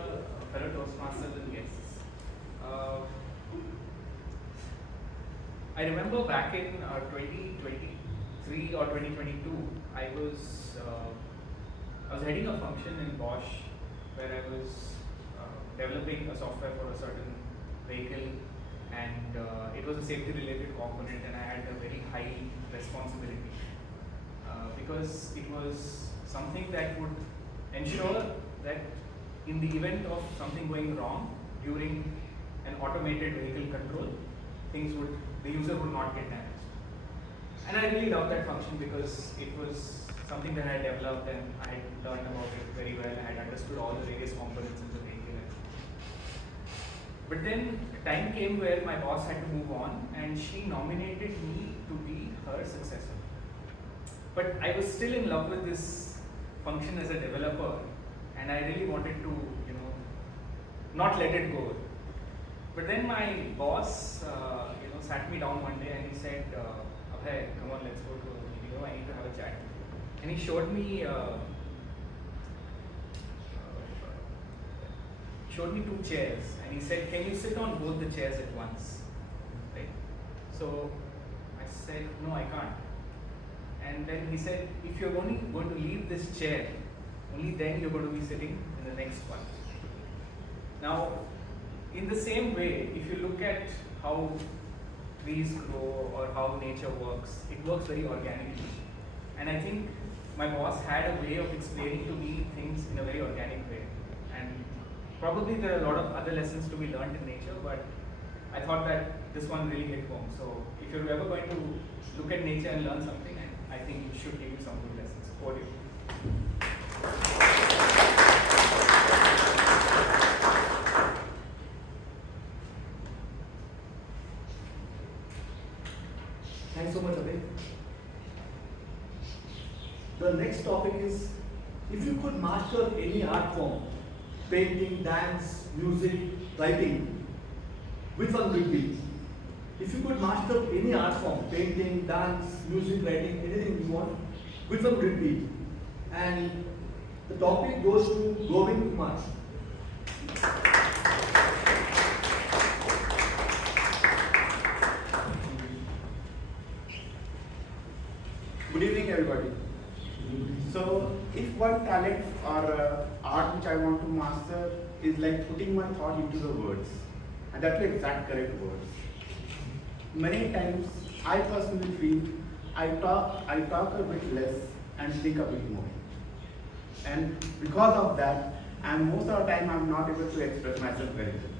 fellow Toastmasters and guests. I remember back in 2023 or 2022, I was heading a function in Bosch where I was developing a software for a certain vehicle, and it was a safety related component, and I had a very high responsibility. Because it was something that would ensure that in the event of something going wrong during an automated vehicle control, the user would not get damaged. And I really loved that function because it was something that I had developed and I had learned about it very well. I had understood all the various components in the vehicle. But then time came where my boss had to move on, and she nominated me to be her successor. But I was still in love with this function as a developer, and I really wanted to, not let it go. But then my boss, sat me down one day and he said, Abhay, come on, let's go to a meeting. I need to have a chat. And he showed me two chairs, and he said, can you sit on both the chairs at once? Right? So I said, no, I can't. And then he said, if you're only going to leave this chair, only then you're going to be sitting in the next one. Now, in the same way, if you look at how trees grow or how nature works, it works very organically. And I think my boss had a way of explaining to me things in a very organic way. And probably there are a lot of other lessons to be learned in nature, but I thought that this one really hit home. So if you're ever going to look at nature and learn something, I think it should give you some good lessons. Over to you. Thanks so much, Abhay. The next topic is, if you could master any art form, painting, dance, music, writing, which one would it be? If you could master any art form, painting, dance, music, writing, anything you want, which one would it be? And the topic goes to Govind Kumar. Good evening, everybody. So, if one talent or art which I want to master is like putting my thought into the words, and that's the exact correct words. Many times, I personally feel I talk a bit less and think a bit more, and because of that, and most of the time I'm not able to express myself very well.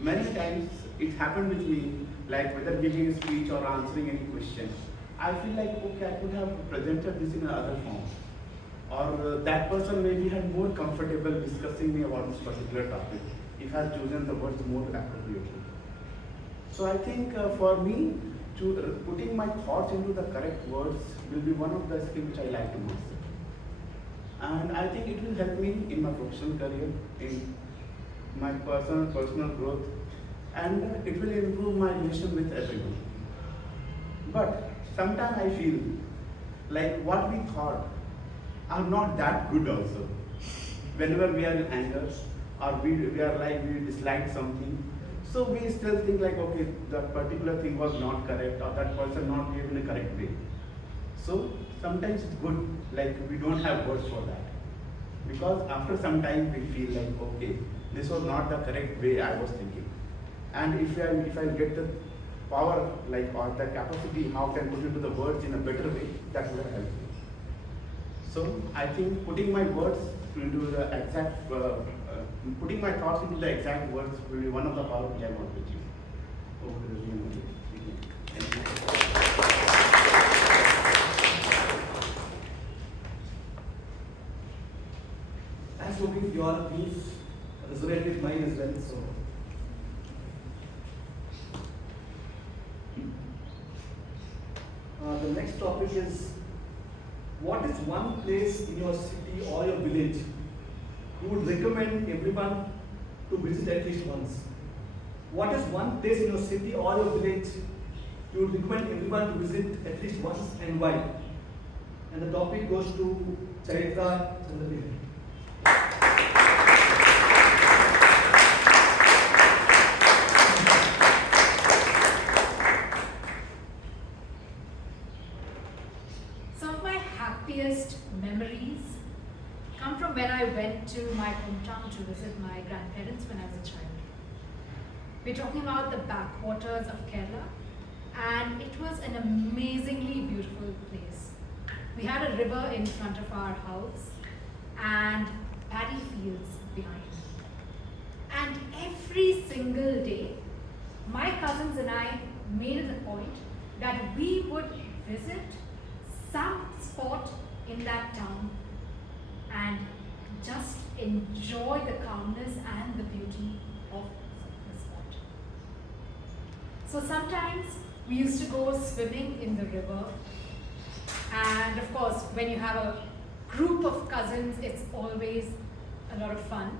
Many times it happened with me, like whether giving a speech or answering any question. I feel like, okay, I could have presented this in another form. Or that person maybe had more comfortable discussing me about this particular topic if I had chosen the words more appropriately. So I think for me, putting my thoughts into the correct words will be one of the skills which I like to master. And I think it will help me in my professional career, in my personal growth, and it will improve my relation with everyone. But sometimes I feel like what we thought are not that good also. Whenever we are in anger or we are like we dislike something, so we still think like, okay, that particular thing was not correct or that person not behaved in a correct way. So sometimes it's good, like we don't have words for that. Because after some time we feel like, okay, this was not the correct way I was thinking. And if I get the power, like, or the capacity, how can put into the words in a better way, that would have helped me. So I think putting my words into the exact, putting my thoughts into the exact words will be one of the powers which I want to achieve. Over to the room. Thank you. Thanks for being your views resonate with mine as well. So. The next topic is, what is one place in your city or your village you would recommend everyone to visit at least once? What is one place in your city or your village you would recommend everyone to visit at least once, and why? And the topic goes to Chaitra Chandradevi. Memories come from when I went to my hometown to visit my grandparents when I was a child. We're talking about the backwaters of Kerala, and it was an amazingly beautiful place. We had a river in front of our house and paddy fields behind. And every single day, my cousins and I made it a point that we would visit some spot in that town and just enjoy the calmness and the beauty of the spot. So sometimes we used to go swimming in the river, and of course when you have a group of cousins, it's always a lot of fun.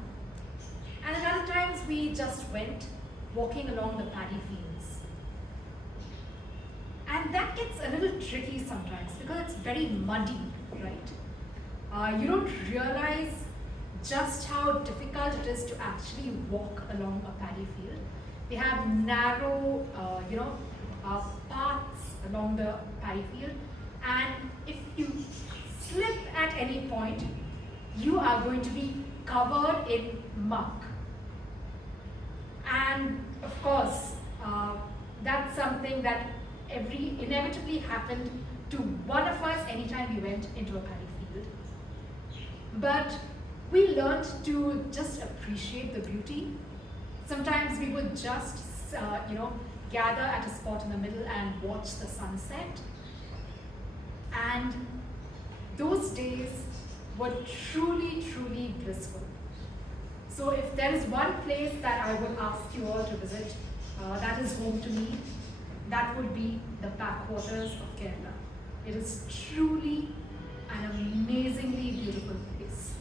And at other times we just went walking along the paddy fields. And that gets a little tricky sometimes because it's very muddy, right? You don't realize just how difficult it is to actually walk along a paddy field. They have narrow, paths along the paddy field, and if you slip at any point, you are going to be covered in muck. And of course, that's something that inevitably happened to one of us anytime we went into a paddy field. But we learned to just appreciate the beauty. Sometimes we would just gather at a spot in the middle and watch the sunset. And those days were truly, truly blissful. So if there is one place that I would ask you all to visit, that is home to me, that would be the backwaters of Kerala. It is truly an amazingly beautiful place.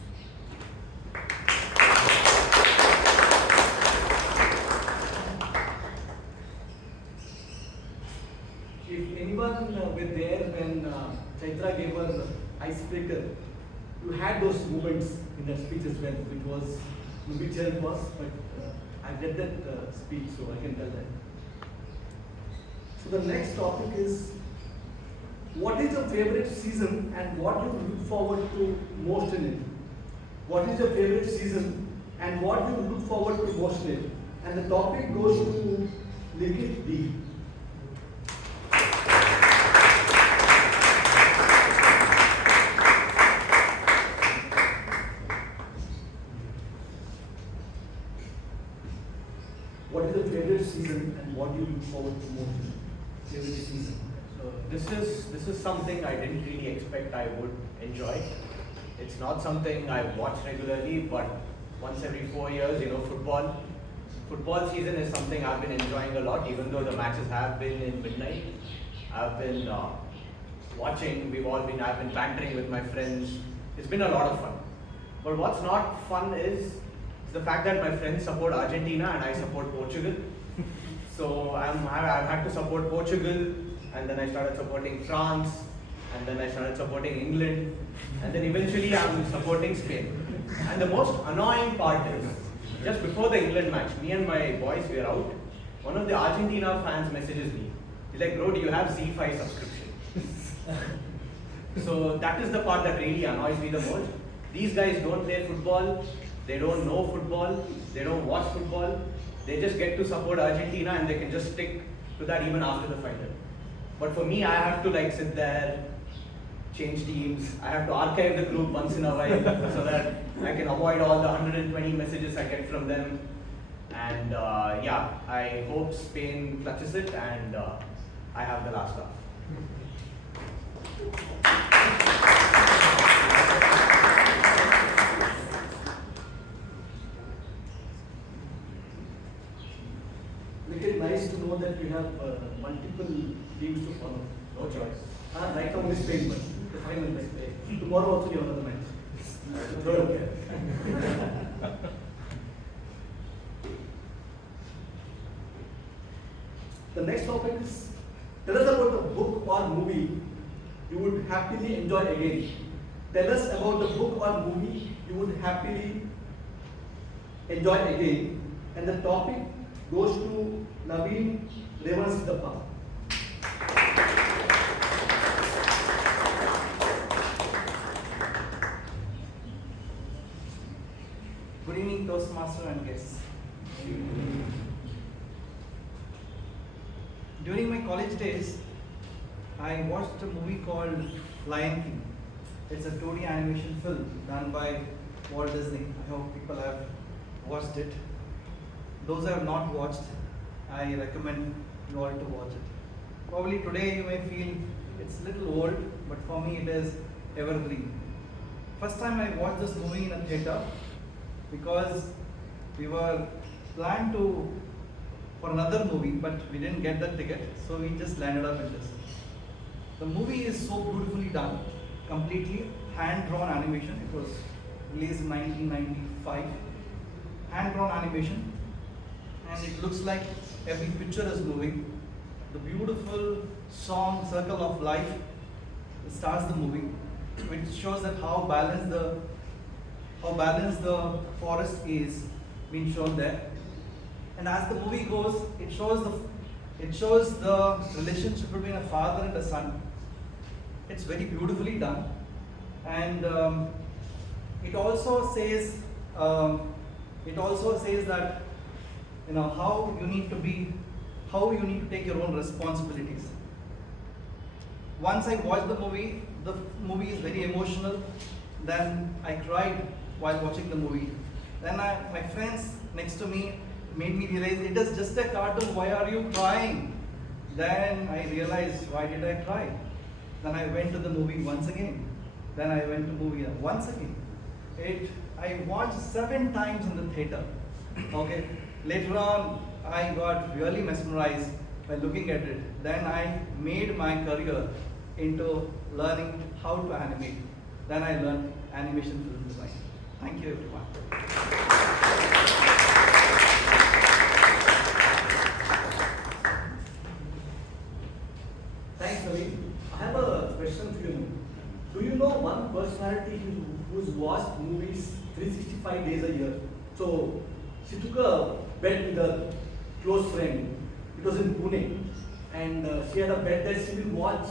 If anyone were there when Chaitra gave her icebreaker, you had those moments in that speech as well, which was, which it was, but I read that speech, so I can tell that. So the next topic is, what is your favorite season and what do you look forward to most in it? What is your favorite season and what do you look forward to most in it? And the topic goes to Likit D. What is your favorite season and what do you look forward to most in it? Favorite season. So this is something I didn't really expect I would enjoy. It's not something I watch regularly, but once every 4 years, football season is something I've been enjoying a lot, even though the matches have been in midnight. I've been watching, I've been bantering with my friends. It's been a lot of fun. But what's not fun is the fact that my friends support Argentina and I support Portugal. So I've had to support Portugal, and then I started supporting France, and then I started supporting England, and then eventually I'm supporting Spain. And the most annoying part is, just before the England match, me and my boys were out. One of the Argentina fans messages me. He's like, bro, do you have Z5 subscription? So that is the part that really annoys me the most. These guys don't play football, they don't know football, they don't watch football. They just get to support Argentina and they can just stick to that even after the final. But for me, I have to sit there, change teams. I have to archive the group once in a while so that I can avoid all the 120 messages I get from them. And I hope Spain clutches it and I have the last laugh. It's nice to know that you have multiple teams to follow. No choice. Right now only Spain, but the final match. Tomorrow also you have another match. Okay. The next topic is, tell us about the book or movie you would happily enjoy again. Tell us about the book or movie you would happily enjoy again. And the topic goes to Naveen Revansidappa. Good evening, Toastmaster and guests. During my college days, I watched a movie called Lion King. It's a 2D animation film done by Walt Disney. I hope people have watched it. Those who have not watched, I recommend you all to watch it. Probably today you may feel it's a little old, but for me it is evergreen. First time I watched this movie in a theater because we were planned for another movie, but we didn't get the ticket, so we just landed up in this. The movie is so beautifully done, completely hand-drawn animation. It was released in 1995. Hand-drawn animation, and it looks like every picture is moving. The beautiful song "Circle of Life" starts the movie, which shows that how balanced the forest is being shown there. And as the movie goes, it shows the relationship between a father and a son. It's very beautifully done, and it also says that how you need to take your own responsibilities. Once I watched the movie is very emotional. Then I cried while watching the movie. Then my friends next to me, made me realize it is just a cartoon, why are you crying? Then I realized, why did I cry? Then I went to the movie once again. Then I went to movie once again. I watched 7 times in the theater. Okay. Later on, I got really mesmerized by looking at it. Then I made my career into learning how to animate. Then I learned animation film design. Thank you, everyone. Thanks, Naveen. I have a question for you. Do you know one personality who's watched movies 365 days a year? So she took a bet with a close friend. It was in Pune. And she had a bet that she will watch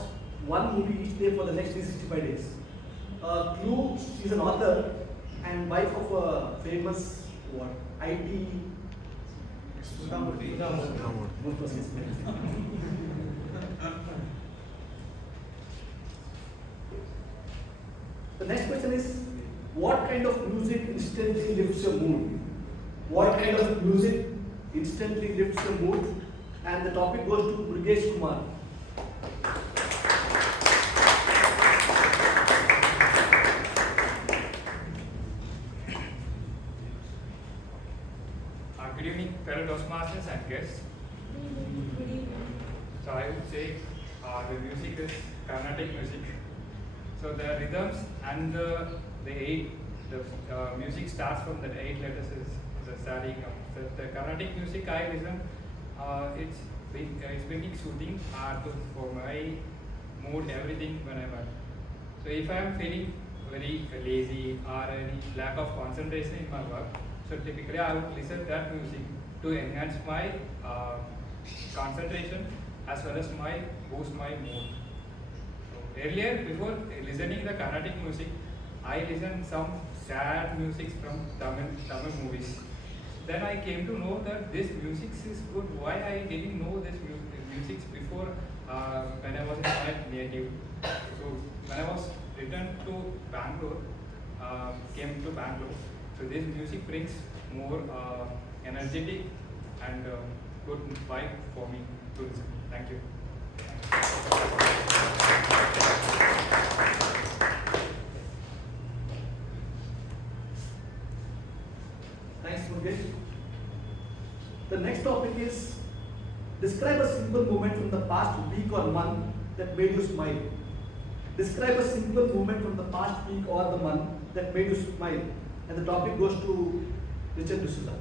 one movie each day for the next 365 days. Clue, she's an author and wife of a famous IT. The next question is, what kind of music instantly lifts your mood? What kind of music instantly lifts your mood? And the topic goes to Burgesh Kumar. Good evening, fellow Toastmasters and guests. So I would say the music is Carnatic music. So the rhythms and the music starts from the 8 letters is a starting. The Carnatic music I listen, it's very soothing for my mood, everything whenever. So if I am feeling very lazy or any lack of concentration in my work, so typically I would listen to that music to enhance my concentration as well as boost my mood. So earlier, before listening the Carnatic music, I listened some sad music from Tamil movies. Then I came to know that this music is good. Why I didn't know this music before when I was in my native. So when I was returned to Bangalore, came to Bangalore. So this music brings more energetic and good vibe for me to listen. Thank you. Thanks, Burgesh. The next topic is, describe a simple moment from the past week or month that made you smile. Describe a simple moment from the past week or the month that made you smile. And the topic goes to Richard D'Souza.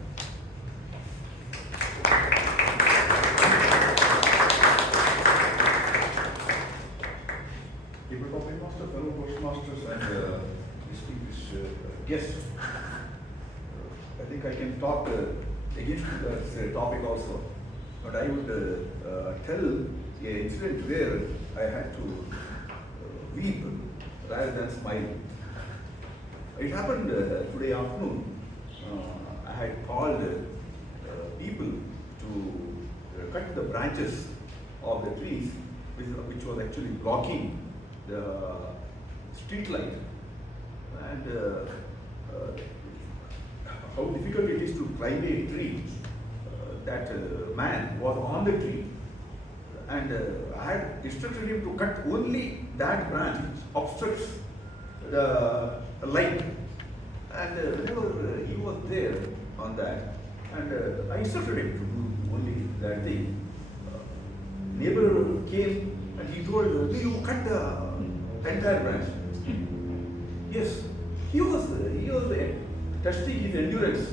Topic master, fellow Toastmasters and distinguished guests. I think I can talk against that topic also. But I would tell an incident where I had to weep rather than smile. It happened today afternoon. I had called people to cut the branches of the trees which was actually blocking the street light, and how difficult it is to climb a tree. That man was on the tree, and I had instructed him to cut only that branch which obstructs the light. And whenever he was there on that, and I instructed him to do only that thing. Neighbor came and he told, "Do you cut the entire branch?" Yes, he was testing his endurance.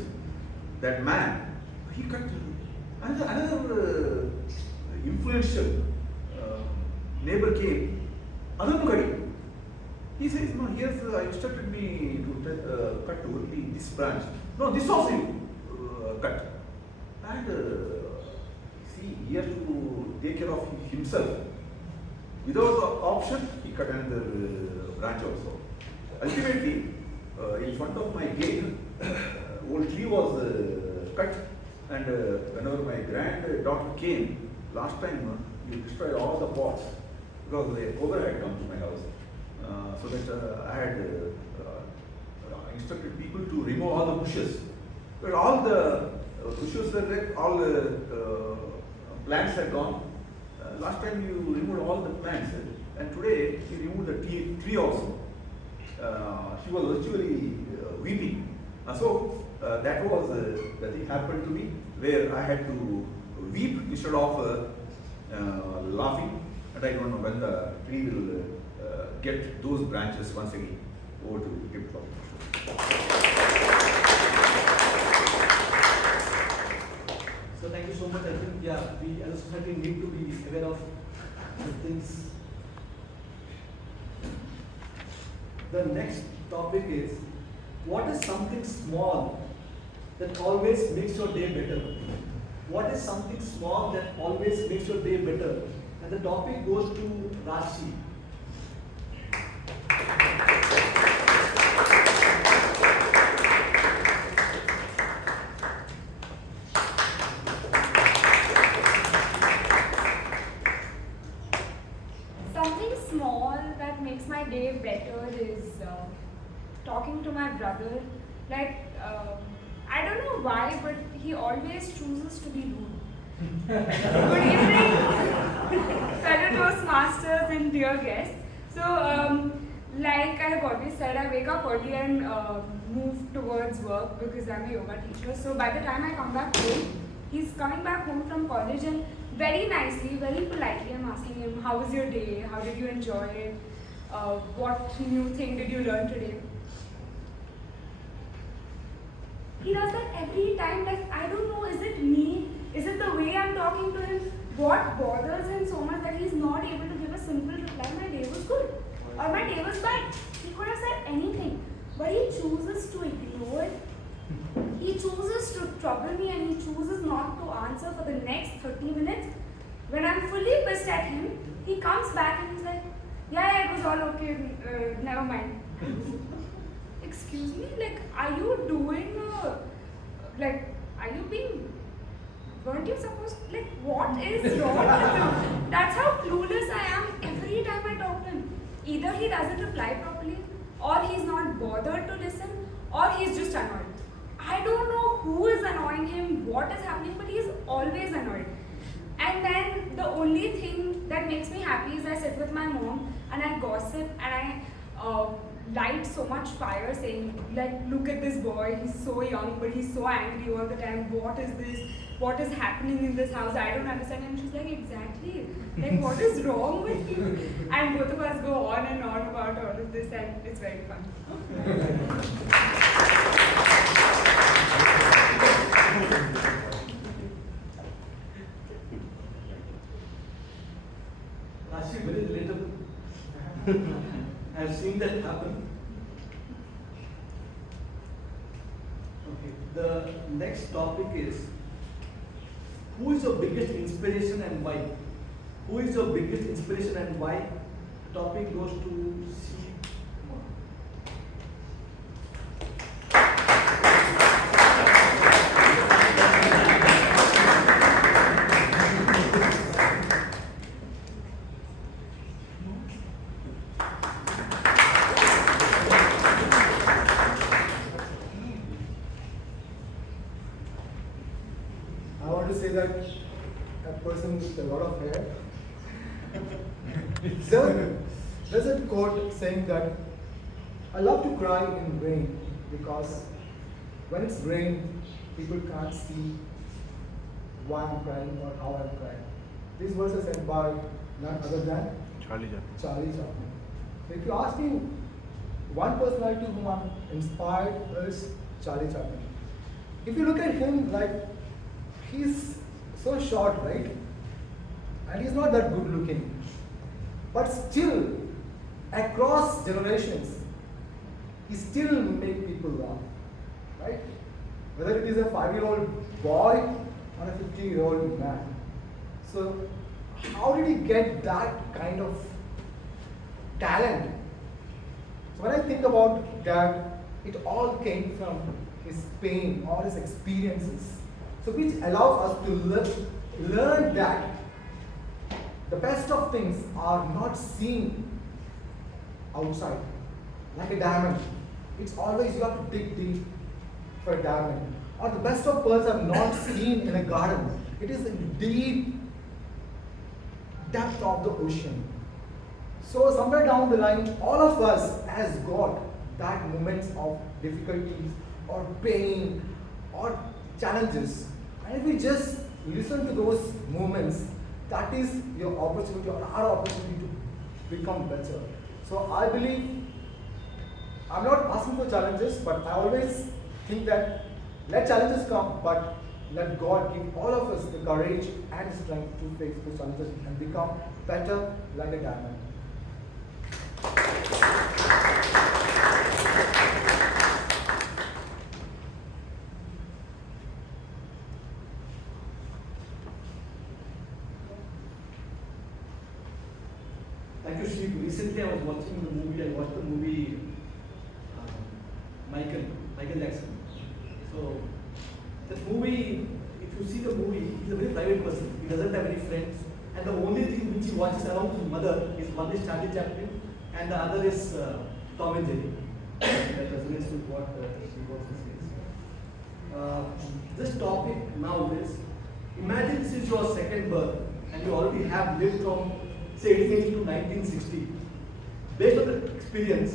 That man, he cut another influential neighbor came. Another he says, "No, here's instructed me to cut only this branch. No, this also you cut." And see, he has to take care of himself. Without the option, he cut another branch also. Ultimately, in front of my gate, old tree was cut, and whenever my granddaughter came, last time he destroyed all the pots because the cobra had come to my house. So that I had instructed people to remove all the bushes. But all the issues were that all plants had gone. Last time you removed all the plants, and today you removed the tree also. She was virtually weeping. So that was the thing happened to me, where I had to weep instead of laughing. And I don't know when the tree will get those branches once again. Over to Gift. So thank you so much. I think we as a society need to be aware of the things. The next topic is, what is something small that always makes your day better? What is something small that always makes your day better? And the topic goes to Rashi. Something small that makes my day better is talking to my brother. Like, I don't know why, but he always chooses to be rude. Good evening, fellow Toastmasters and dear guests. So, like I have always said, I wake up early and move towards work because I'm a yoga teacher. So by the time I come back home, he's coming back home from college, and very nicely, very politely, I'm asking him, how was your day? How did you enjoy it? What new thing did you learn today? He does that every time. Like, I don't know, is it me? Is it the way I'm talking to him? What bothers him so much that he's not able to give a simple reply, my day was good or my day was bad? He could have said anything, but he chooses to ignore it. He chooses to trouble me, and he chooses not to answer for the next 30 minutes. When I'm fully pissed at him, he comes back and he's like, yeah, it was all okay, never mind. Excuse me, like, are you doing are you being, weren't you supposed, like, what is wrong with you? That's how clueless I am every time I talk to him. Either he doesn't reply properly, or he's not bothered to listen, or he's just annoyed. I don't know who is annoying him, what is happening, but he's always annoyed. And then the only thing that makes me happy is I sit with my mom and I gossip and I light so much fire, saying, like, look at this boy, he's so young but he's so angry all the time. What is this? What is happening in this house? I don't understand. And she's like, exactly. Like, what is wrong with you? And both of us go on and on about all of this, and it's very fun. Rashi, very relatable. I've seen that happen. Okay, the next topic is, who is your biggest inspiration and why? Who is your biggest inspiration and why? The topic goes to C. I want to say that a person with a lot of hair. There's a quote saying that I love to cry in rain because when it's rain, people can't see why I'm crying or how I'm crying. These words are said by none other than Charlie Chaplin. So if you ask me one personality whom I'm inspired is Charlie Chaplin. If you look at him, like, he's so short, right? And he's not that good looking. But still, across generations, he still makes people laugh, right? Whether it is a 5-year-old boy or a 50-year-old man. So, how did he get that kind of talent? So when I think about that, it all came from his pain or his experiences. So which allows us to learn that the best of things are not seen outside, like a diamond. It's always, you have to dig deep for a diamond. or the best of pearls are not seen in a garden. It is in the deep depth of the ocean. So somewhere down the line, all of us has got that moments of difficulties or pain or challenges. And if we just listen to those moments, that is your opportunity or our opportunity to become better. So I believe, I'm not asking for challenges, but I always think that let challenges come, but let God give all of us the courage and strength to face those challenges and become better like a diamond. Thank you, Steve. Recently, I was watching the movie. I watched the movie Michael Jackson. So, that movie, if you see the movie, he's a very private person. He doesn't have any friends. And the only thing which he watches around his mother is one is Charlie Chaplin and the other is Tom and Jerry. That resonates with what Steve also says. This topic now is, imagine this is your second birth and you already have lived from say 1880 to 1960. Based on the experience,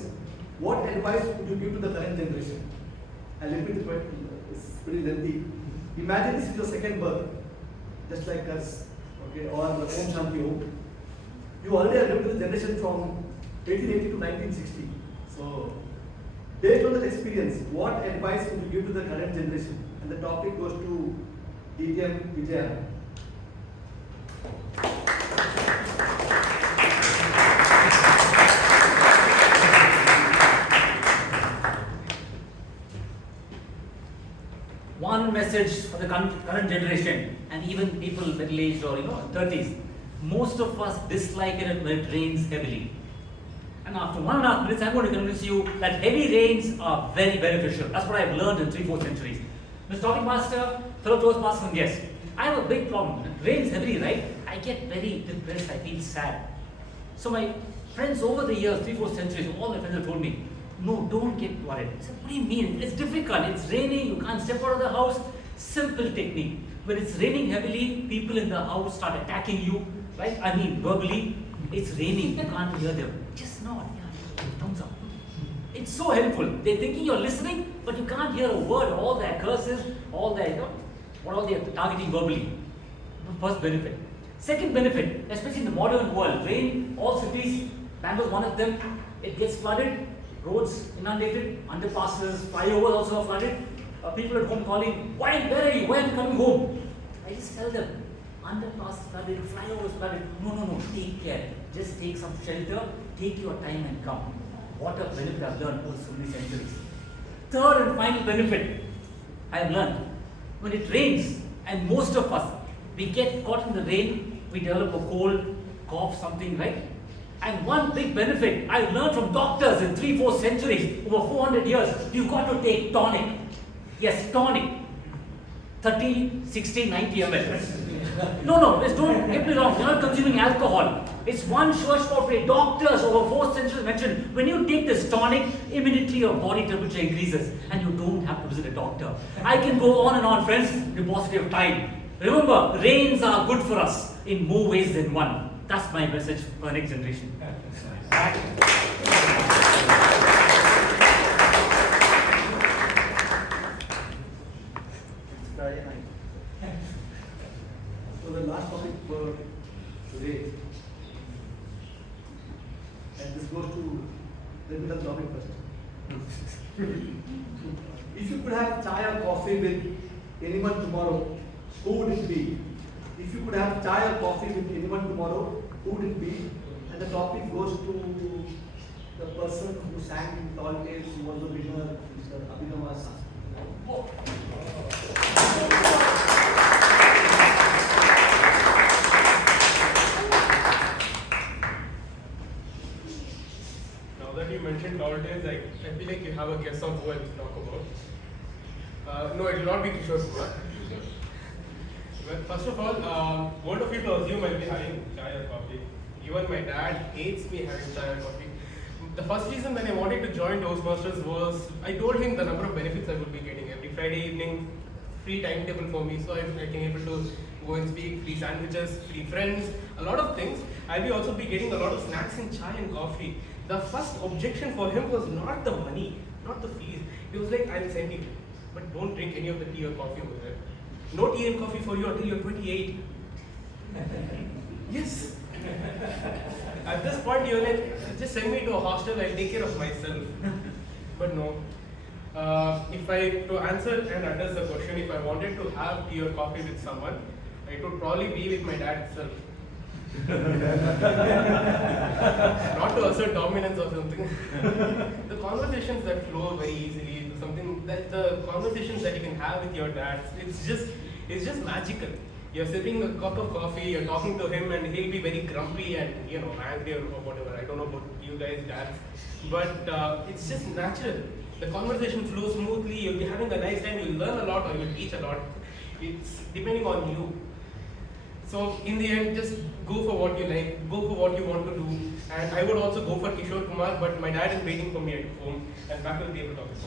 what advice would you give to the current generation? I'll repeat the question, it's pretty lengthy. Imagine this is your second birth, just like us, okay, or Om Shanti Om. You already have lived with the generation from 1880 to 1960. So, based on that experience, what advice would you give to the current generation? And the topic goes to DTM Vijaya. One message for the current generation and even people middle-aged or 30s. Most of us dislike it when it rains heavily. And after 1.5 minutes, I'm going to convince you that heavy rains are very beneficial. That's what I've learned in 3-4 centuries. Mr. Talking Master, fellow Toastmasters, and yes, I have a big problem. It rains heavily, right? I get very depressed, I feel sad. So my friends over the years, 3-4 centuries, all my friends have told me, no, don't get worried. I said, what do you mean? It's difficult. It's raining. You can't step out of the house. Simple technique. When it's raining heavily, people in the house start attacking you, right? I mean, verbally. It's raining. You can't hear them. Just nod. Yeah, thumbs up. It's so helpful. They're thinking you're listening, but you can't hear a word. All their curses, all their, what all they're targeting verbally. First benefit. Second benefit, especially in the modern world, rain, all cities, Bangalore is one of them. It gets flooded. Roads inundated, underpasses, flyovers also are flooded. People at home calling, where are you? Why are you coming home? I just tell them, underpass flooded, flyovers flooded. No, take care. Just take some shelter, take your time and come. What a benefit I've learned over so many centuries. Third and final benefit I've learned, when it rains, and most of us, we get caught in the rain, we develop a cold, cough, something, right? And one big benefit I've learned from doctors in 3-4 centuries, over 400 years, you've got to take tonic. Yes, tonic. 30, 60, 90 ml. No, just don't get me wrong. You're not consuming alcohol. It's one sure spot way. Doctors over 4 centuries mentioned, when you take this tonic, immediately your body temperature increases and you don't have to visit a doctor. I can go on and on, friends, with paucity of time. Remember, rains are good for us in more ways than one. That's my message for the next generation. Friday night. So the last topic for today, and this goes to the topic first. If you could have chai or coffee with anyone tomorrow, who would it be? If you could have chai or coffee with anyone tomorrow, who would it be? And the topic goes to the person who sang in Tall Tales, who was the winner, Mr. Abhinav Sastry. Now that you mentioned Tall Tales, I feel like you have a guess on who I'll talk about. No, it will not be Kishore Kumar. Well, first of all, what of you to assume I'll be having chai or coffee? Even my dad hates me having chai or coffee. The first reason when I wanted to join Toastmasters was I told him the number of benefits I would be getting. Every Friday evening, free timetable for me, so I can able to go and speak, free sandwiches, free friends, a lot of things. I'll be also be getting a lot of snacks and chai and coffee. The first objection for him was not the money, not the fees. He was like, I'll send you, but don't drink any of the tea or coffee over there. No tea and coffee for you until you're 28. Yes. At this point, you're like, just send me to a hostel, I'll take care of myself. But no. To answer and address the question, if I wanted to have tea or coffee with someone, it would probably be with my dad itself. Not to assert dominance or something. The conversations that flow very easily, something that the conversations that you can have with your dad, it's just magical. You're sipping a cup of coffee, you're talking to him, and he'll be very grumpy and angry or whatever. I don't know about you guys, dads, but it's just natural. The conversation flows smoothly. You'll be having a nice time. You'll learn a lot or you'll teach a lot. It's depending on you. So in the end, just go for what you like, go for what you want to do. And I would also go for Kishore Kumar, but my dad is waiting for me at home, and back will be able to talk about.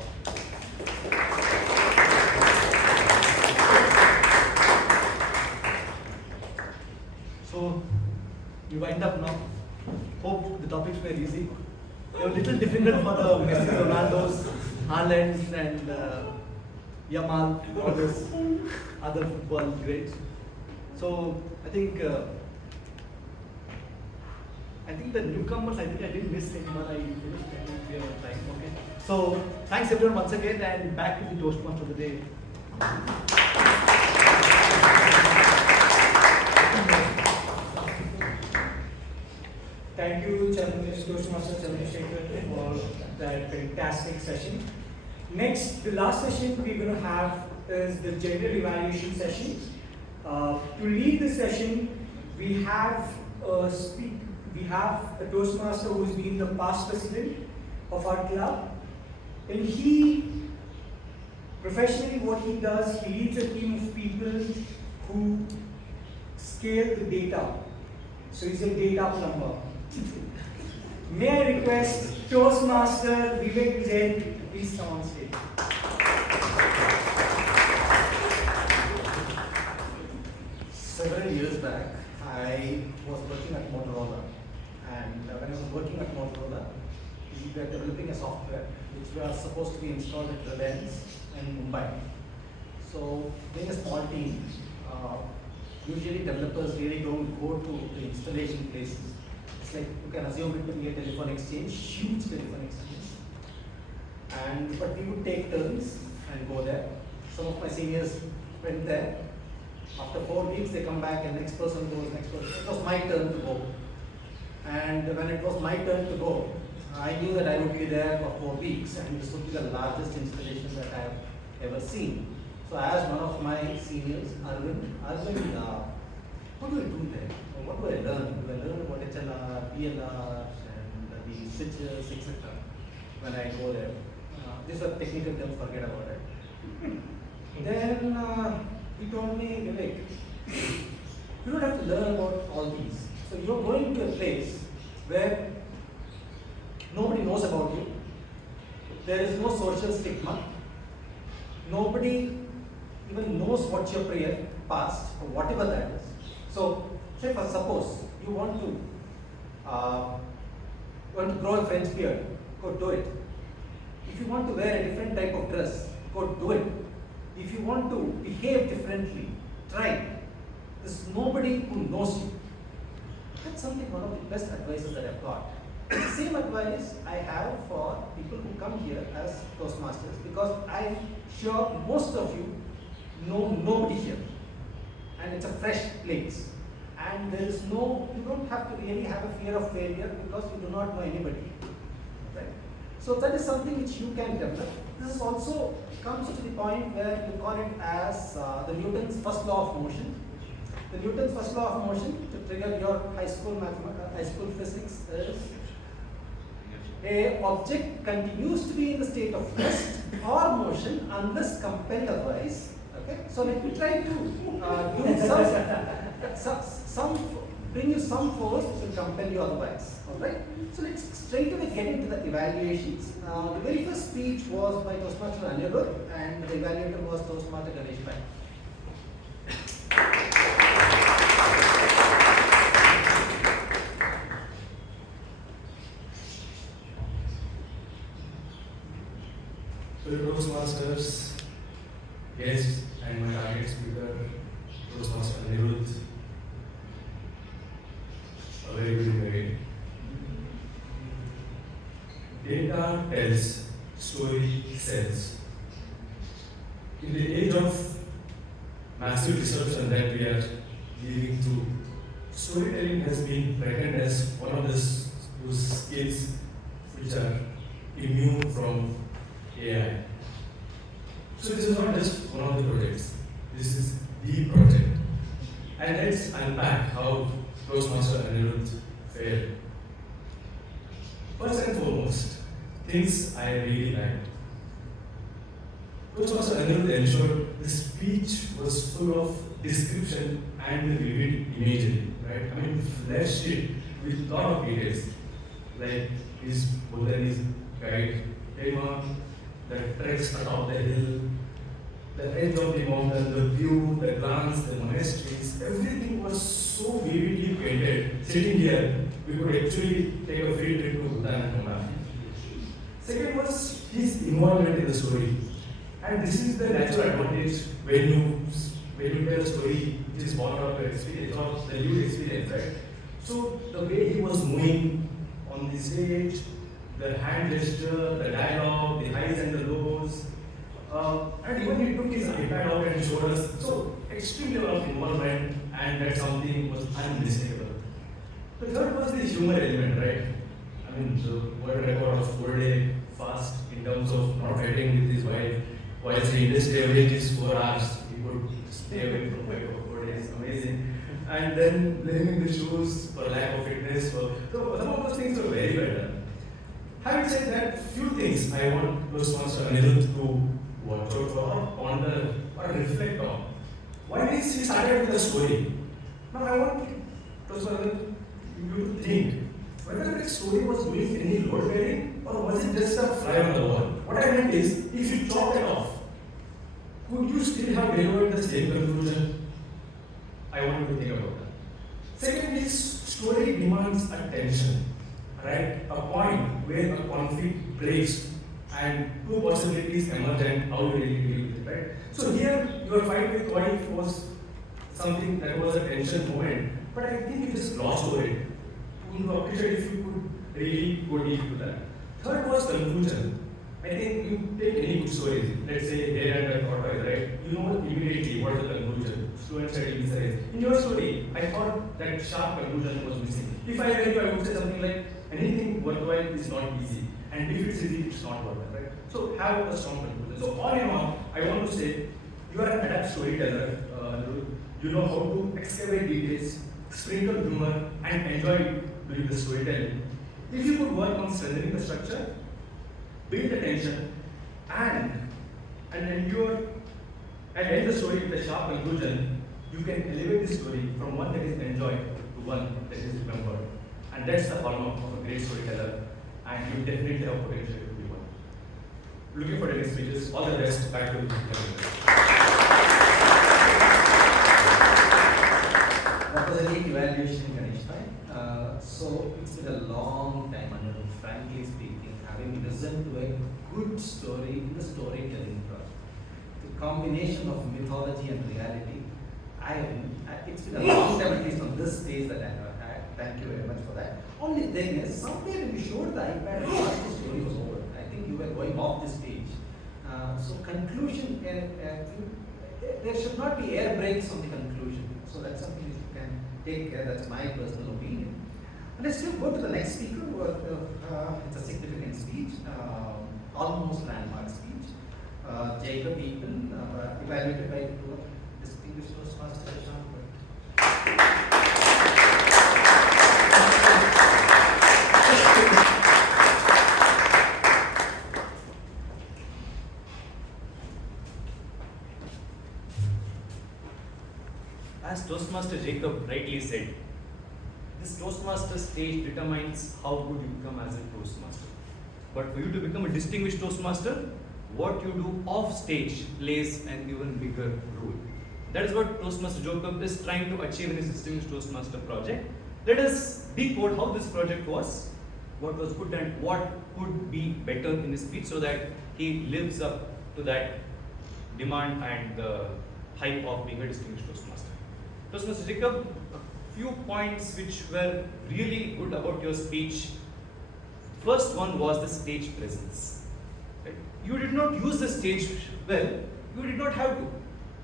So you wind up now. Hope the topics were easy. They were a little difficult for the Messi, Ronaldos, Haaland, and Yamal, all those other football greats. So I think the newcomers, I didn't miss anyone. I finished clear on time. Okay. So thanks everyone once again, and back to the Toastmaster of the day. Thank you, Toastmaster Chandrasekhar, for that fantastic session. Next, the last session we're going to have is the general evaluation session. To lead the session, we have a Toastmaster who's been the past president of our club, and professionally what he does, he leads a team of people who scale the data. So he's a data plumber. May I request Toastmaster Vivek Jain, please come on stage. Several years back, I was working at Motorola, and when I was working at Motorola, we were developing a software which was supposed to be installed at Reliance in Mumbai. So, being a small team, usually developers really don't go to the installation places. It's like you can assume it to be a telephone exchange, huge telephone exchange. But we would take turns and go there. Some of my seniors went there. After 4 weeks, they come back and next person goes, next person. It was my turn to go. And when it was my turn to go, I knew that I would be there for 4 weeks, and this would be the largest installation that I have ever seen. So I asked one of my seniors, Arvind, what do I do there? What do I learn? Do I learn about HLR, PLR, and the switches, etc. when I go there? These are technical terms, forget about it. Then he told me, Vivek, you don't have to learn about all these. So you're going to a place where nobody knows about you. There is no social stigma. Nobody even knows what your prayer past or whatever that is. So, say for suppose you want to grow a French beard, go do it. If you want to wear a different type of dress, go do it. If you want to behave differently, try. There's nobody who knows you. That's one of the best advices that I've got. The same advice I have for people who come here as Toastmasters, because I'm sure most of you know nobody here. And it's a fresh place. And there is you don't have to really have a fear of failure because you do not know anybody. Right? So that is something which you can develop. This is also comes to the point where you call it as the Newton's first law of motion. The Newton's first law of motion, to trigger your high school physics, is a object continues to be in the state of rest or motion unless compelled otherwise. Okay, so let me try to do some bring you some force which will compel you otherwise. Alright? So let's straight away get into the evaluations. The very first speech was by Toastmaster Anirudh and the evaluator was Toastmaster Ganesh Bhai. Fellow Toastmasters, guests, and my target speaker, Toastmaster Anirudh, a very good evening. Data tells, story sells. In the age of massive disruption that we are living through, storytelling has been reckoned as one of those skills which are immune from AI. So this is not just one of the projects, this is the project. And let's unpack how Toastmaster Anirudh failed. First and foremost, things I really liked. Toastmaster Anirudh ensured the speech was full of description and vivid imagery, right? I mean, fleshed it with a lot of details, like his Bhutanese guide, Tema, the treks atop the hill, the edge of the mountain, the view, the glance, the monasteries, everything was so vividly painted. Sitting here, we could actually take a field trip to Bhutan and come back. Second was his involvement in the story. And this is the natural advantage when you tell a story which is born out of your experience or the lived experience, right? So the way he was moving on the stage, the hand gesture, the dialogue, the highs and the lows, and even he took his iPad out and showed us. So extreme level of involvement, and that something was unmistakable. The third was the humor element, right? I mean, the world record of 4 day fast in terms of not fighting with his wife, while the industry average is 4 hours, he could stay away from wife for 4 days. Amazing. And then blaming the shoes for lack of fitness. So some of those things were very better. Having said that, few things I want Toastmaster Anirudh to watch out for, or ponder, or reflect on. One is he started with a story. Now I want Toastmaster you to think whether that story was doing any load bearing or was it just a fly on the wall. What I meant is, if you chop it off, could you still have delivered the same conclusion? I want you to think about that. Second is, story demands attention. Right? A point where a conflict breaks and two possibilities emerge and how you really deal with it, right? So here, your fight with wife was something that was a tension moment, but I think you just glossed over it. You would appreciate if you could really go deep to that. Third was conclusion. I think you take any good story, let's say here and a tortoise, right? You know immediately what is the conclusion. Student study says. In your story, I thought that sharp conclusion was missing. If I were you, I would say something like, anything worthwhile is not easy, and if it's easy, it's not worthwhile, right? So have a strong conclusion. So all in all, I want to say, you are an adept storyteller. You know how to excavate details, sprinkle humor, and enjoy doing the storytelling. If you could work on strengthening the structure, build the tension, and endure, and end the story with a sharp conclusion, you can elevate the story from one that is enjoyed to one that is remembered. And that's the hallmark of a great storyteller, and you definitely have potential to be one. Looking for the next speeches. All the best. Back to you. That was a neat evaluation, Ganesh Bhai. So it's been a long time, Anirudh, frankly speaking, having listened to a good story in the storytelling project. The combination of mythology and reality, it's been a long time, at least on this stage, that I have had. Thank you very much for that. Only thing is, somewhere when you showed the iPad, I thought the story was over. I think you were going off the stage. So conclusion, there should not be air brakes on the conclusion. So that's something that you can take care. That's my personal opinion. And let's still go to the next speaker. It's a significant speech, almost landmark speech. Jacob Eaton, evaluated by distinguished Toastmaster Jean. As Toastmaster Jacob rightly said, Toastmaster stage determines how good you become as a Toastmaster. But for you to become a distinguished Toastmaster, what you do off stage plays an even bigger role. That is what Toastmaster Jacob is trying to achieve in his Distinguished Toastmaster project. Let us decode how this project was, what was good and what could be better in his speech so that he lives up to that demand and the hype of being a Distinguished Toastmaster. Toastmaster Jacob, a few points which were really good about your speech. First one was the stage presence. Right? You did not use the stage well, you did not have to.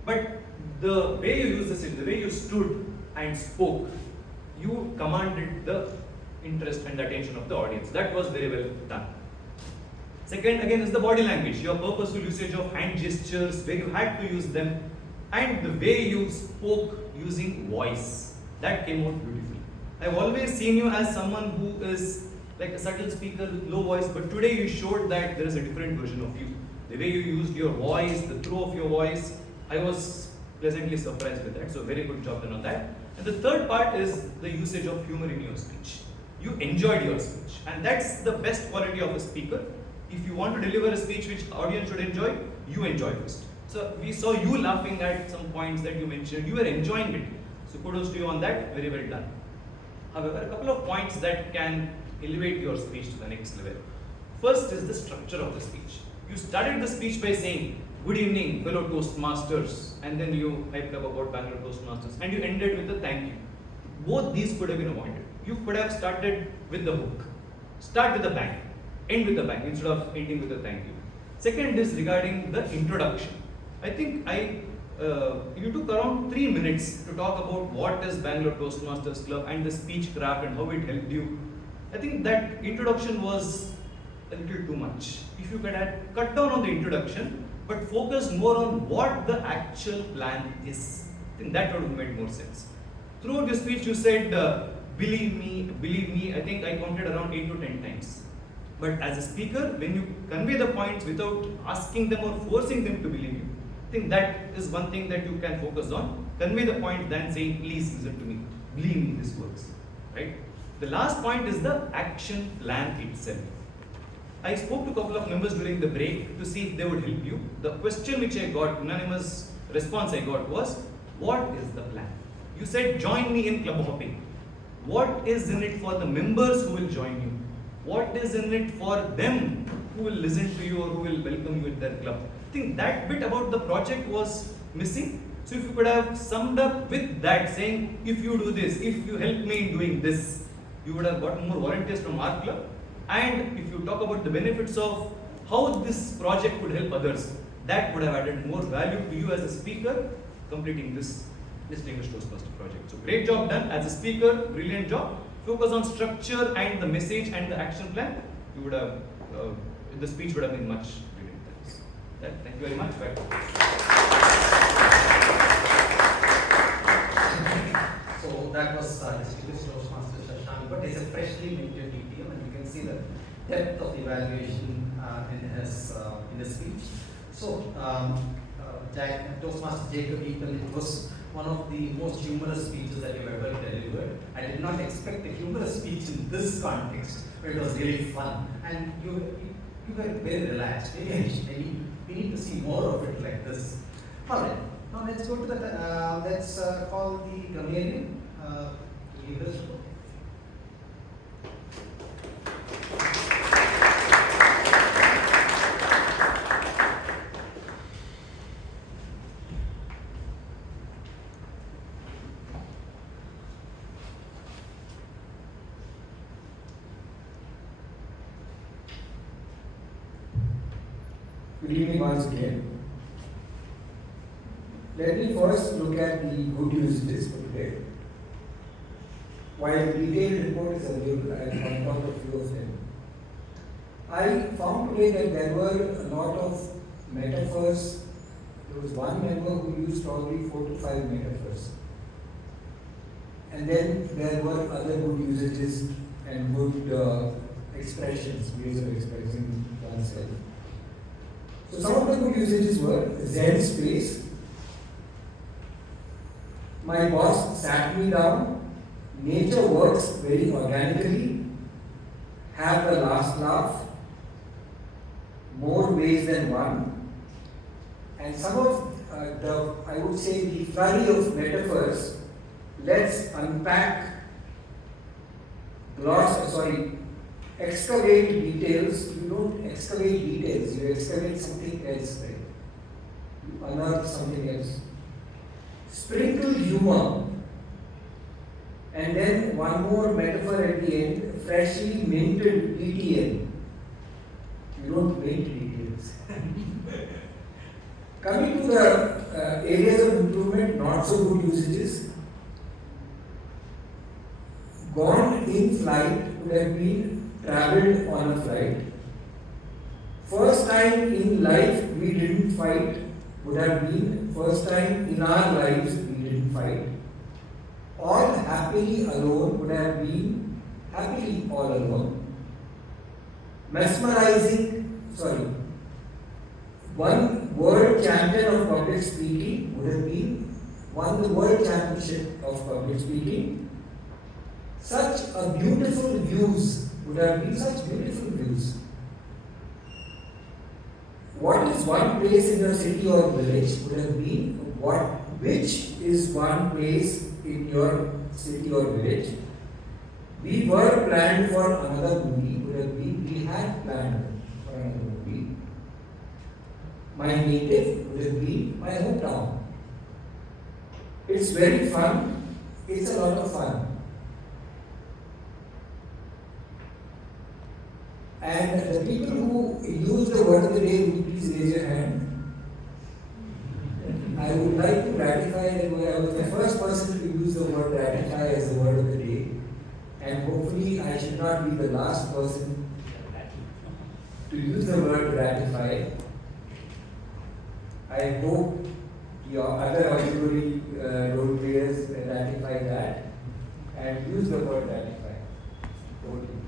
But the way you used the stage, the way you stood and spoke, you commanded the interest and the attention of the audience. That was very well done. Second, again, is the body language, your purposeful usage of hand gestures, where you had to use them, and the way you spoke using voice. That came out beautifully. I've always seen you as someone who is like a subtle speaker with low voice, but today you showed that there is a different version of you. The way you used your voice, the throw of your voice, I was pleasantly surprised with that. So very good job done on that. And the third part is the usage of humor in your speech. You enjoyed your speech, and that's the best quality of a speaker. If you want to deliver a speech which audience should enjoy, you enjoy first. So we saw you laughing at some points that you mentioned. You were enjoying it. So kudos to you on that. Very well done. However, a couple of points that can elevate your speech to the next level. First is the structure of the speech. You started the speech by saying, "Good evening, fellow Toastmasters," and then you hyped up about Bangalore Toastmasters, and you ended with a thank you. Both these could have been avoided. You could have started with the hook. Start with the bang. End with the bang instead of ending with a thank you. Second is regarding the introduction. I think you took around 3 minutes to talk about what is Bangalore Toastmasters Club and the speech craft and how it helped you. I think that introduction was a little too much. If you could have cut down on the introduction, but focus more on what the actual plan is, I think that would have made more sense. Throughout your speech, you said, believe me, I think I counted around 8 to 10 times. But as a speaker, when you convey the points without asking them or forcing them to believe you, I think that is one thing that you can focus on. Convey the point than saying, please listen to me, believe me, this works. Right? The last point is the action plan itself. I spoke to a couple of members during the break to see if they would help you. The question which I got, unanimous response I got was, what is the plan? You said, join me in club hopping. What is in it for the members who will join you? What is in it for them who will listen to you or who will welcome you in their club? I think that bit about the project was missing. So if you could have summed up with that, saying, if you do this, if you help me in doing this, you would have gotten more volunteers from our club. And if you talk about the benefits of how this project would help others, that would have added more value to you as a speaker completing this Distinguished Toastmaster project. So great job done as a speaker, brilliant job. Focus on structure and the message and the action plan. You would have, the speech would have been much brilliant. Thank you very much. So that was Distinguished Toastmaster Shashank, but it's a freshly minted DPM, and you can see the depth of evaluation in his speech. So Toastmaster Jacob Eaton, it was one of the most humorous speeches that you've ever delivered. I did not expect a humorous speech in this context, but it was really fun. And you were very relaxed. Maybe we need to see more of it like this. Alright, now let's go to the, let's call the grammarian. Good evening once again. Let me first look at the good usages for today. While the detailed report is available, I will point out a few of them. I found today that there were a lot of metaphors. There was one member who used probably 4 to 5 metaphors. And then there were other good usages and good expressions, ways of expressing oneself. So some of the good usages were Zen space. My boss sat me down, nature works very organically, have the last laugh, more ways than one, and some of I would say, the flurry of metaphors. Let's unpack, excavate details. You don't excavate details, you excavate something else, right? You unearth something else. Sprinkle humor. And then one more metaphor at the end, freshly minted ETL. You don't mint details. Coming to the areas of improvement, not so good usages. Gone in flight would have been travelled on a flight. First time in life we didn't fight would have been first time in our lives we didn't fight. All happily alone would have been happily all alone. One world champion of public speaking would have been won the world championship of public speaking. Such a beautiful views would have been such beautiful views. What is one place in your city or village would have been which is one place in your city or village. We were planned for another movie would have been we had planned for another movie. My native would have been my hometown. It's very fun. It's a lot of fun. And the people who use the word of the day, would please raise your hand. I would like to ratify that I was the first person to use the word ratify as the word of the day. And hopefully I should not be the last person to use the word ratify. I hope your other auxiliary role players ratify that and use the word ratify. Over to you.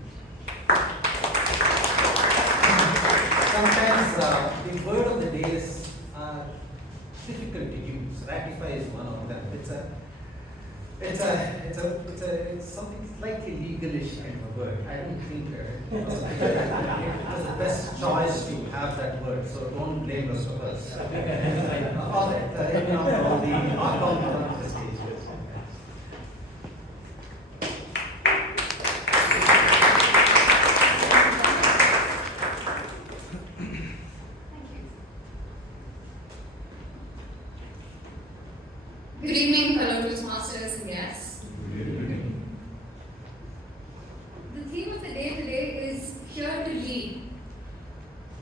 Sometimes the word of the day is difficult to use. Ratify is one of them. It's something slightly legalish kind of a word. I don't think it was the best choice to have that word. So don't blame rest of us. All right, all the outcome on the stage. Good evening, fellow Toastmasters and guests. The theme of the day today is here to lead.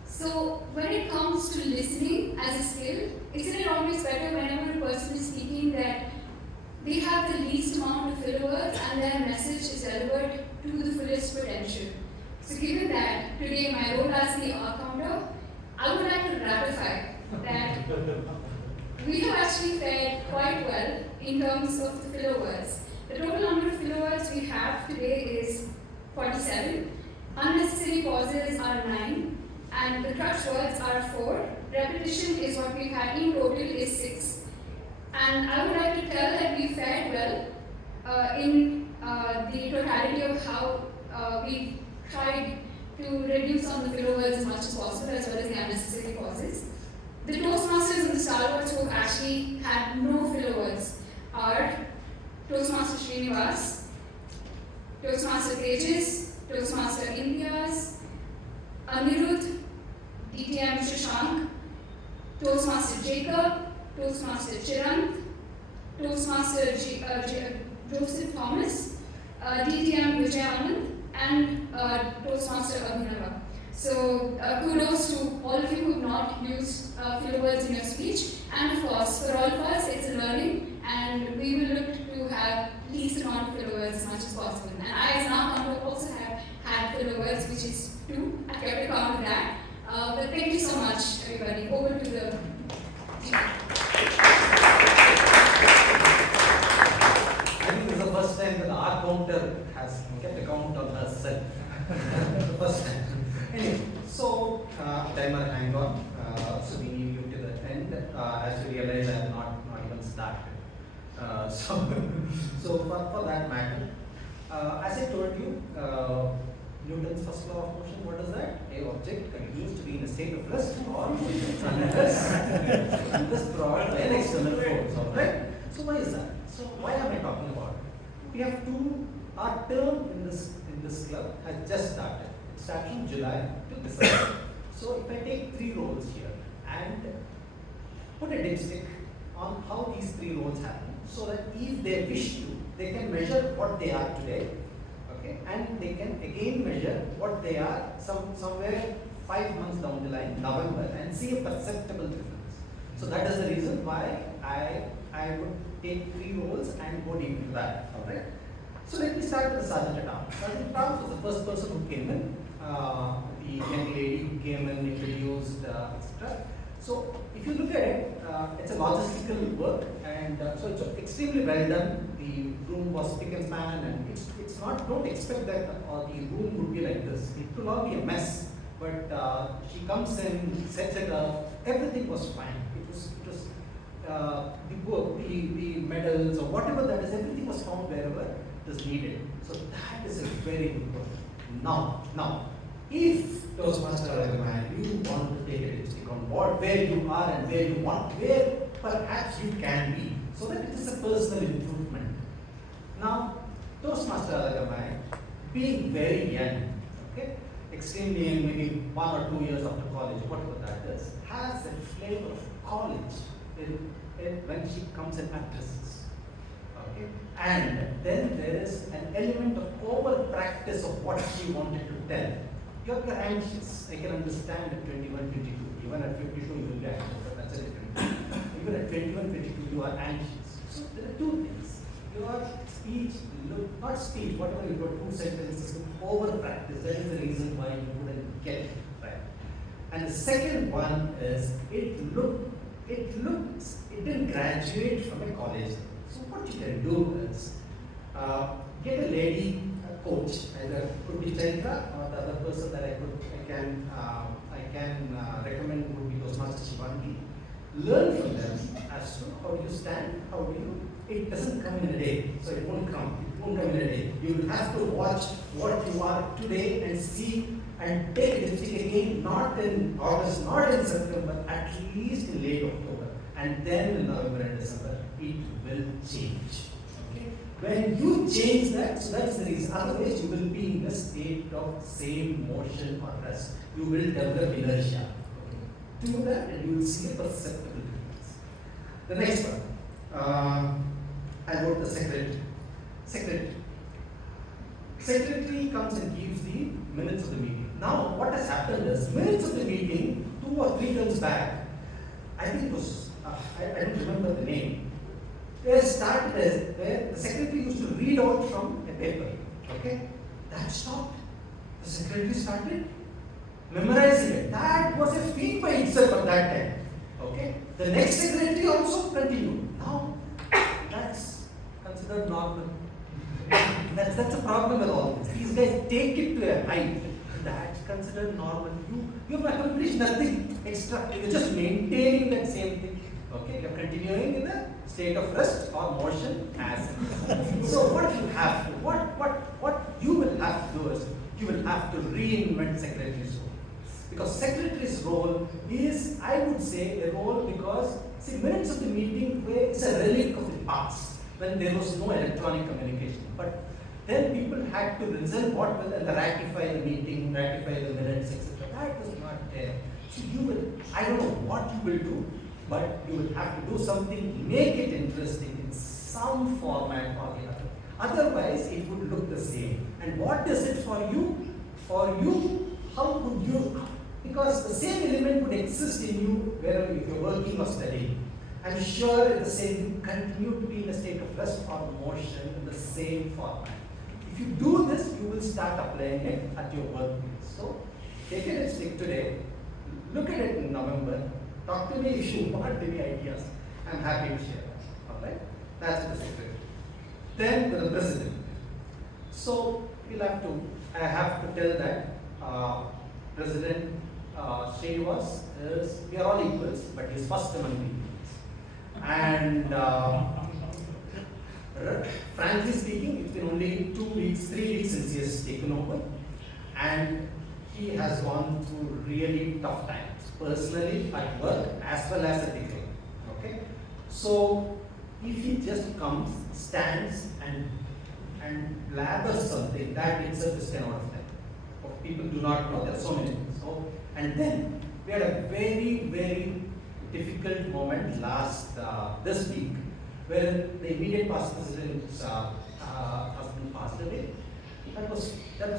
So, when it comes to listening as a skill, isn't it always better whenever a person is speaking that they have the least amount of filler words and their message is delivered to the fullest potential? So, given that today my role as the art counter, I would like to ratify that we have actually fared quite well in terms of the filler words. The total number of filler words we have today is 47. Unnecessary pauses are 9. And the crutch words are 4. Repetition is what we've had in total is 6. And I would like to tell that we fared well in the totality of how we tried to reduce on the filler words as much as possible, as well as the unnecessary pauses. The Toastmasters and the stalwarts who have actually had no filler words are Toastmaster Srinivas, Toastmaster Tejas, Toastmaster Imtiaz, Anirudh, DTM Shashank, Toastmaster Jacob, Toastmaster Chirant, Toastmaster Joseph Thomas, DTM Vijayanand, and Toastmaster Abhinava. So kudos to all of you who have not used filler words in your speech, and of course for all of us it's a learning, and we will look to have least amount of filler words as much as possible. And I as an art counter also have had filler words, which is 2. I kept a count of that. But thank you so much, everybody. Over to the team. I think this is the first time that our counter has kept a count on herself. The first time. Anyway, so timer hang on. So we need you to the end. As you realize, I have not even started. So for that matter, As I told you, Newton's first law of motion, what is that? A object continues to be in a state of rest or unless brought by an external force, alright? So why is that? So why am I talking about it? We have our term in this club has just started. It started from July to December. So if I take 3 roles here and put a dipstick on how these 3 roles happen, so that if they wish to, they can measure what they are today, okay, and they can again measure what they are somewhere 5 months down the line, November, and see a perceptible difference. So that is the reason why I would take 3 roles and go deep into that. Alright. So let me start with the Sergeant at Arms. Sergeant at Arms was the first person who came in, the young lady who came in, introduced, etc. So if you look at it, it's a logistical work, and so it's extremely well done. The room was spick and span, and it's not. Don't expect that the room would be like this. It will all be a mess. But she comes in, sets it up. Everything was fine. It was the book, the medals or whatever that is. Everything was found wherever it was needed. So that is a very good work. Now. If Toastmaster you want to take a dipstick on board where you are and where perhaps you can be, so that it is a personal improvement. Now, Toastmaster being very young, okay, extremely young, maybe 1 or 2 years after college, whatever that is, has a flavor of college when she comes and addresses. Okay, and then there is an element of over practice of what she wanted to tell. You're anxious. I can understand at 21, 22. Even at 52, you will be anxious. But that's a different thing. Even at 21, 22, you are anxious. So there are 2 things. Your speech, not speech, whatever you got 2 sentences, over practice. That is the reason why you wouldn't get it right. And the second one is it didn't graduate from a college. So what you can do is get a lady coach, either could be Chaitra or the other person that I can recommend would be Toastmaster Shivangi. Learn from them as to how you stand, how you. It doesn't come in a day, so it won't come. It won't come in a day. You will have to watch what you are today and see and take a dipstick again, not in August, not in September, at least in late October, and then in November and December, it will change. When you change that, so that's the reason. Otherwise, you will be in a state of same motion or rest. You will develop inertia. Okay. Do that, and you will see a perceptible difference. The next one, I wrote the secretary. Secretary comes and gives the minutes of the meeting. Now, what has happened is, minutes of the meeting, 2 or 3 terms back, I think it was, I don't remember the name. They started as where the secretary used to read out from a paper. Okay? That stopped. The secretary started memorizing it. That was a feat by itself at that time. Okay? The next secretary also continued. Now, that's considered normal. That's a problem with all this. These guys take it to a height. That's considered normal. You have accomplished nothing extra. You're just maintaining that same thing. Okay? You're continuing in the state of rest or motion as it is. So what you have to, what you will have to do is, you will have to reinvent secretary's role. Because secretary's role is, I would say, a role because, see, minutes of the meeting where it's a relic of the past, when there was no electronic communication. But then people had to resolve what will and ratify the meeting, ratify the minutes, etc. That was not there. So you will, I don't know what you will do, but you will have to do something, make it interesting in some format or the other. Otherwise, it would look the same. And what is it for you? For you, how would you, because the same element would exist in you wherever if you're working or studying. I'm sure in the same, you continue to be in a state of rest or motion in the same format. If you do this, you will start applying it at your workplace. So, take it and stick today. Look at it in November. Talk to me if you want any ideas. I'm happy to share that. Alright? That's the secretary. Then with the president. So I have to tell that President Srinivas is, we are all equals, but he's first among the equals. And Frankly speaking, it's been only 2 weeks, 3 weeks since he has taken over, and he has gone through really tough times, personally, at work, as well as at the club. Okay? So, if he just comes, stands, and blabbers something, that itself is 10 out of 10. People do not know, there are so many things. So, and then, we had a very, very difficult moment this week, where the immediate past president's husband passed away. That was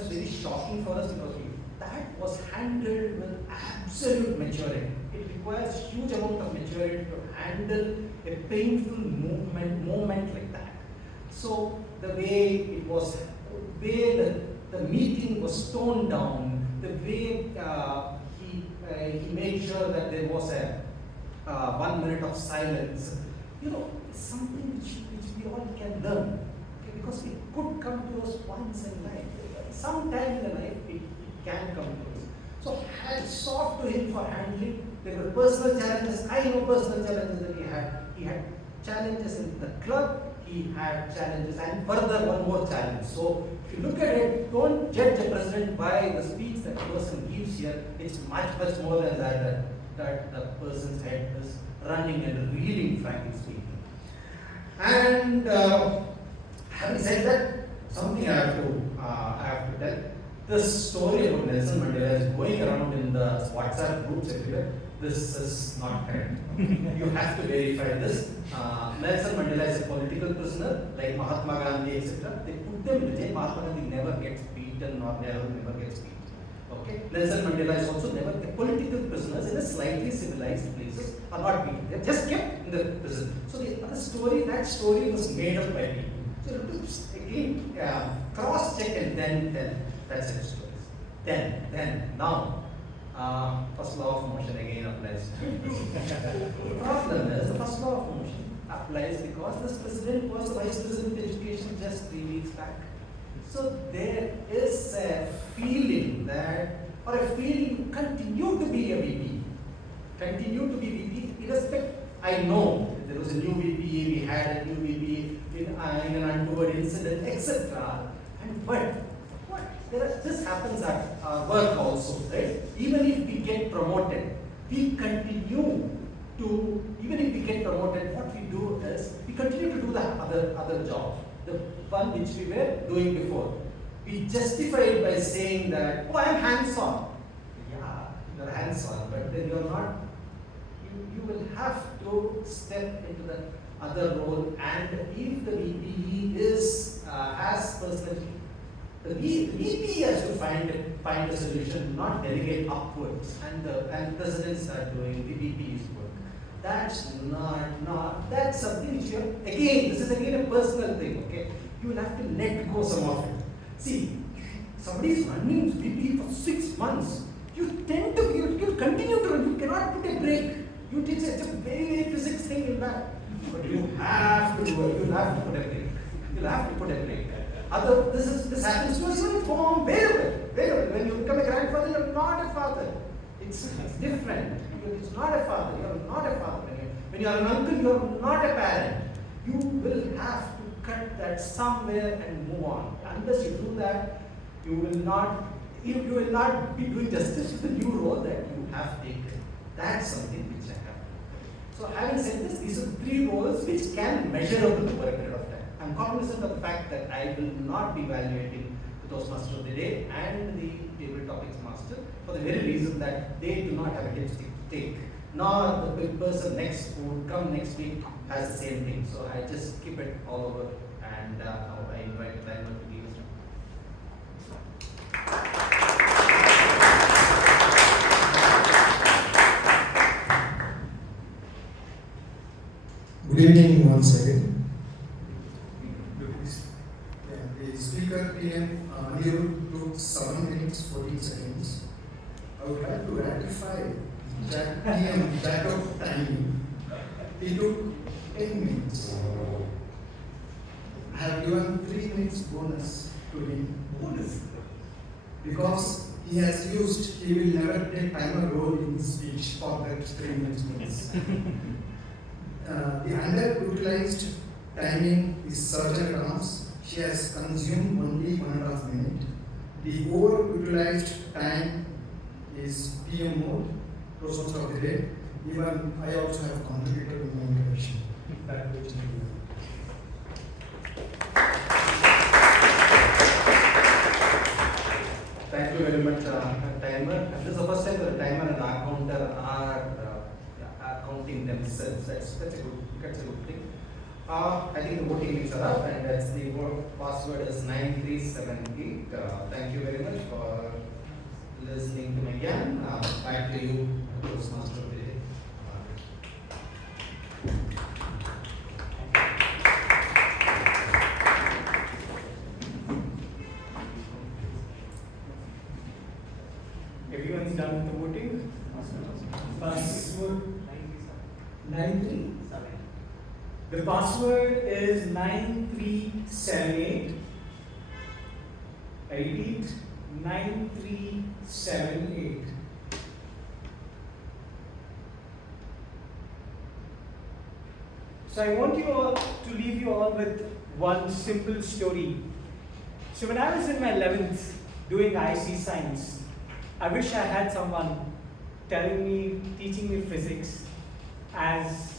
very shocking for us because that was handled with absolute maturity. It requires huge amount of maturity to handle a painful moment like that. So the way it was, the meeting was toned down, the way he made sure that there was a 1 minute of silence. You know, it's something which we all can learn. Okay? Because it could come to us once in life. Sometime in the life, it can come to us. So hats off to him for handling. There were personal challenges. I know personal challenges that he had. He had challenges in the club. He had challenges, and further one more challenge. So if you look at it, don't judge a president by the speech that person gives here. It's much more than that the person's head is running and reeling, frankly speaking. And having said that, something I have to tell. This story about Nelson Mandela is going around in the WhatsApp groups everywhere. This is not correct. You have to verify this. Nelson Mandela is a political prisoner, like Mahatma Gandhi, etc. They put them in jail. Mahatma Gandhi never gets beaten or never gets beaten. Okay? Nelson Mandela is also never. The political prisoners in a slightly civilized places are not beaten. They're just kept in the prison. So the other story, that story was made up by people. So you have to again cross-check and then tell. That's it. Then, now, first law of motion again applies. The problem is the first law of motion applies because this president was the vice president of education just 3 weeks back. So there is a feeling to continue to be a VP. Continue to be VP, irrespective. I know there was a new VP, we had a new VP in an untoward incident, etc. But this happens at work also, right? Even if we get promoted, we continue to, even if we get promoted, what we do is, we continue to do the other job, the one which we were doing before. We justify it by saying that, oh, I'm hands-on. Yeah, you're hands-on, but then you're not, you will have to step into the other role, and if the VP has personally, the VP has to find a solution, not delegate upwards, and presidents are doing the VP's work. That's that's something which this is again a personal thing, okay? You will have to let go some of it. See, somebody is running VP for 6 months. You continue to run, you cannot put a break. It's a very physics thing in that. But you have to do it, you have to put a break. You'll have to put a break. This happens to us even at home, wherever. When you become a grandfather, you're not a father. It's different. It's not a father. You're not a father. When you're an uncle, you're not a parent. You will have to cut that somewhere and move on. Unless you do that, you will not be doing justice to the new role that you have taken. That's something which I have. So having said this, these are 3 roles which can measurable over a period of time. I'm cognizant of the fact that I will not be evaluating the Toastmaster of the Day and the Table Topics Master for the very reason that they do not have a dipstick take. Nor the person who would come next week has the same thing. So I just keep it all over, and now I invite Raymond to give us. Good evening once again. The speaker PM took 7 minutes 14 seconds. I would like to ratify that PM that of time. He took 10 minutes. I have given 3 minutes bonus to him. Bonus. Because he will never take timer role in his speech for that 3 minutes bonus. The underutilized timing is surgeon terms. She has consumed only 1.5 minutes. The overutilized time is PM mode, Toastmaster of the day. Even I also have contributed in my introduction. Back to you. Thank you very much, timer. And this is the first time the timer and the counter are counting themselves. That's a good thing. I think the voting links are up, and that's the password is 9378. Thank you very much for listening to me again. Back to you, Toastmaster of the day. Everyone's done with the voting? Password 93. The password is 9378. I repeat, 9378. So I want you all to leave you all with one simple story. So when I was in my 11th doing IC science, I wish I had someone teaching me physics as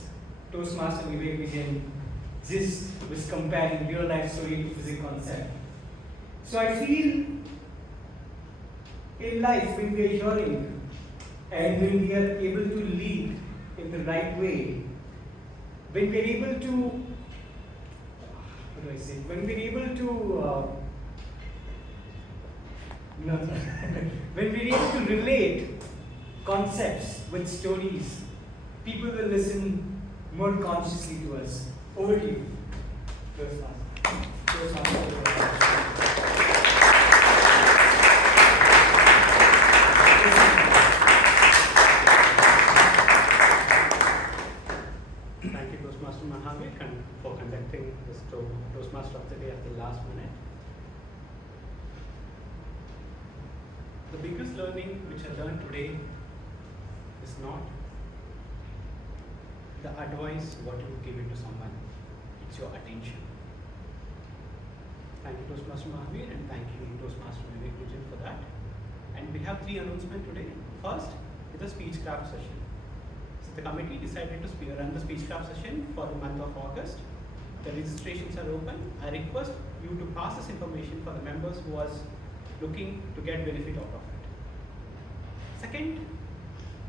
Toastmaster Vivek Vijayan just was comparing real life story to physics concept. So I feel in life when we are hearing and when we are able to lead in the right way, when we are able to, when we are able to, when we are able to relate concepts with stories, people will listen more consciously to us. Over to you. Thank you, Toastmaster Mahavir, for conducting this Toastmaster of the Day at the last minute. The biggest learning which I learned today is not the advice what you give it to someone. It's your attention. Thank you, Toastmaster Mahavir, and thank you, Toastmaster Vivek Vijayan, for that. And we have 3 announcements today. First is the speech craft session. So the committee decided to run the speech craft session for the month of August. The registrations are open. I request you to pass this information for the members who was looking to get benefit out of it. Second,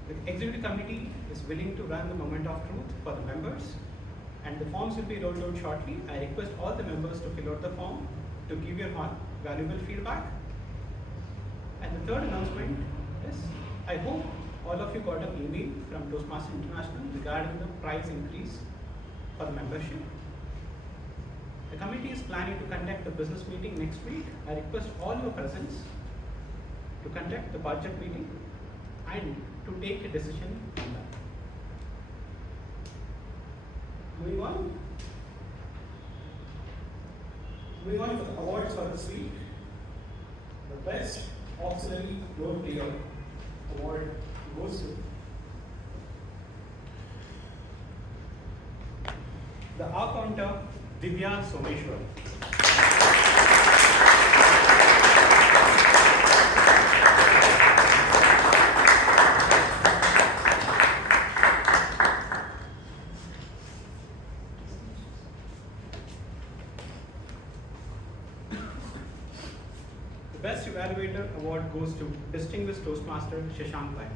the executive committee is willing to run the moment of truth for the members, and the forms will be rolled out shortly. I request all the members to fill out the form to give your valuable feedback. And the third announcement is, I hope all of you got an email from Toastmasters International regarding the price increase for the membership. The committee is planning to conduct a business meeting next week. I request all your presence to conduct the budget meeting and to take a decision on that. Moving on to the awards for this week. The best auxiliary role player award goes to the accountant Divya Someshwar. The Best Evaluator Award goes to Distinguished Toastmaster Shashank Pai.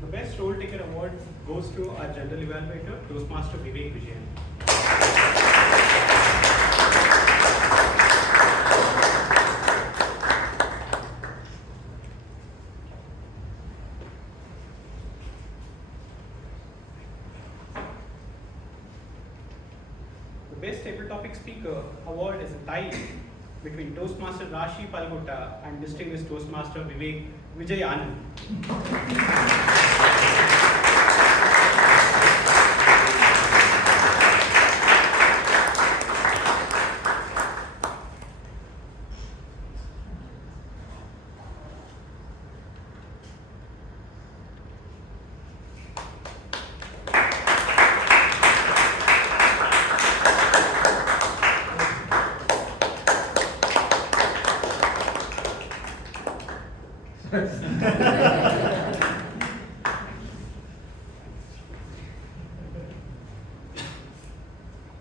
The Best Role Taker Award goes to our General Evaluator, Toastmaster Vivek Vijayan. The Best Table Topic Speaker Award is a tie between Toastmaster Rashi Palgutta and Distinguished Toastmaster Vivek Vijay Anand.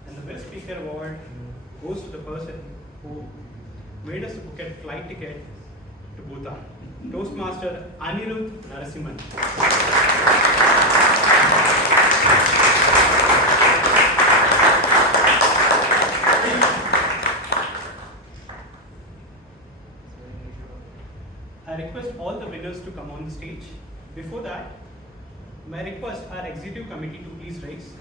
And the best speaker award goes to the person who made us book a flight ticket to Bhutan, Toastmaster Anirudh Narasimhan. I request all the winners to come on the stage. Before that, may I request our executive committee to please rise.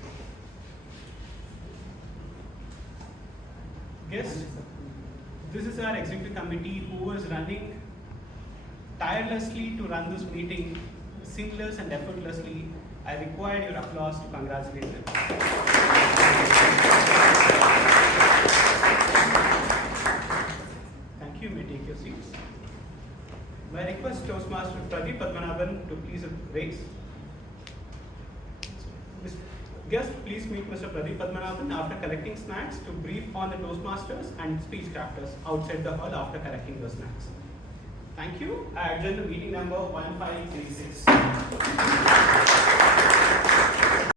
Guests, this is our executive committee who is running tirelessly to run this meeting seamless and effortlessly. I require your applause to congratulate them. Thank you. You may take your seats. May I request Toastmaster Pradeep Padmanabhan to please raise. Guests, please meet Mr. Pradeep Padmanabhan after collecting snacks to brief on the Toastmasters and speech crafters outside the hall after collecting the snacks. Thank you. I adjourn the meeting number 1536.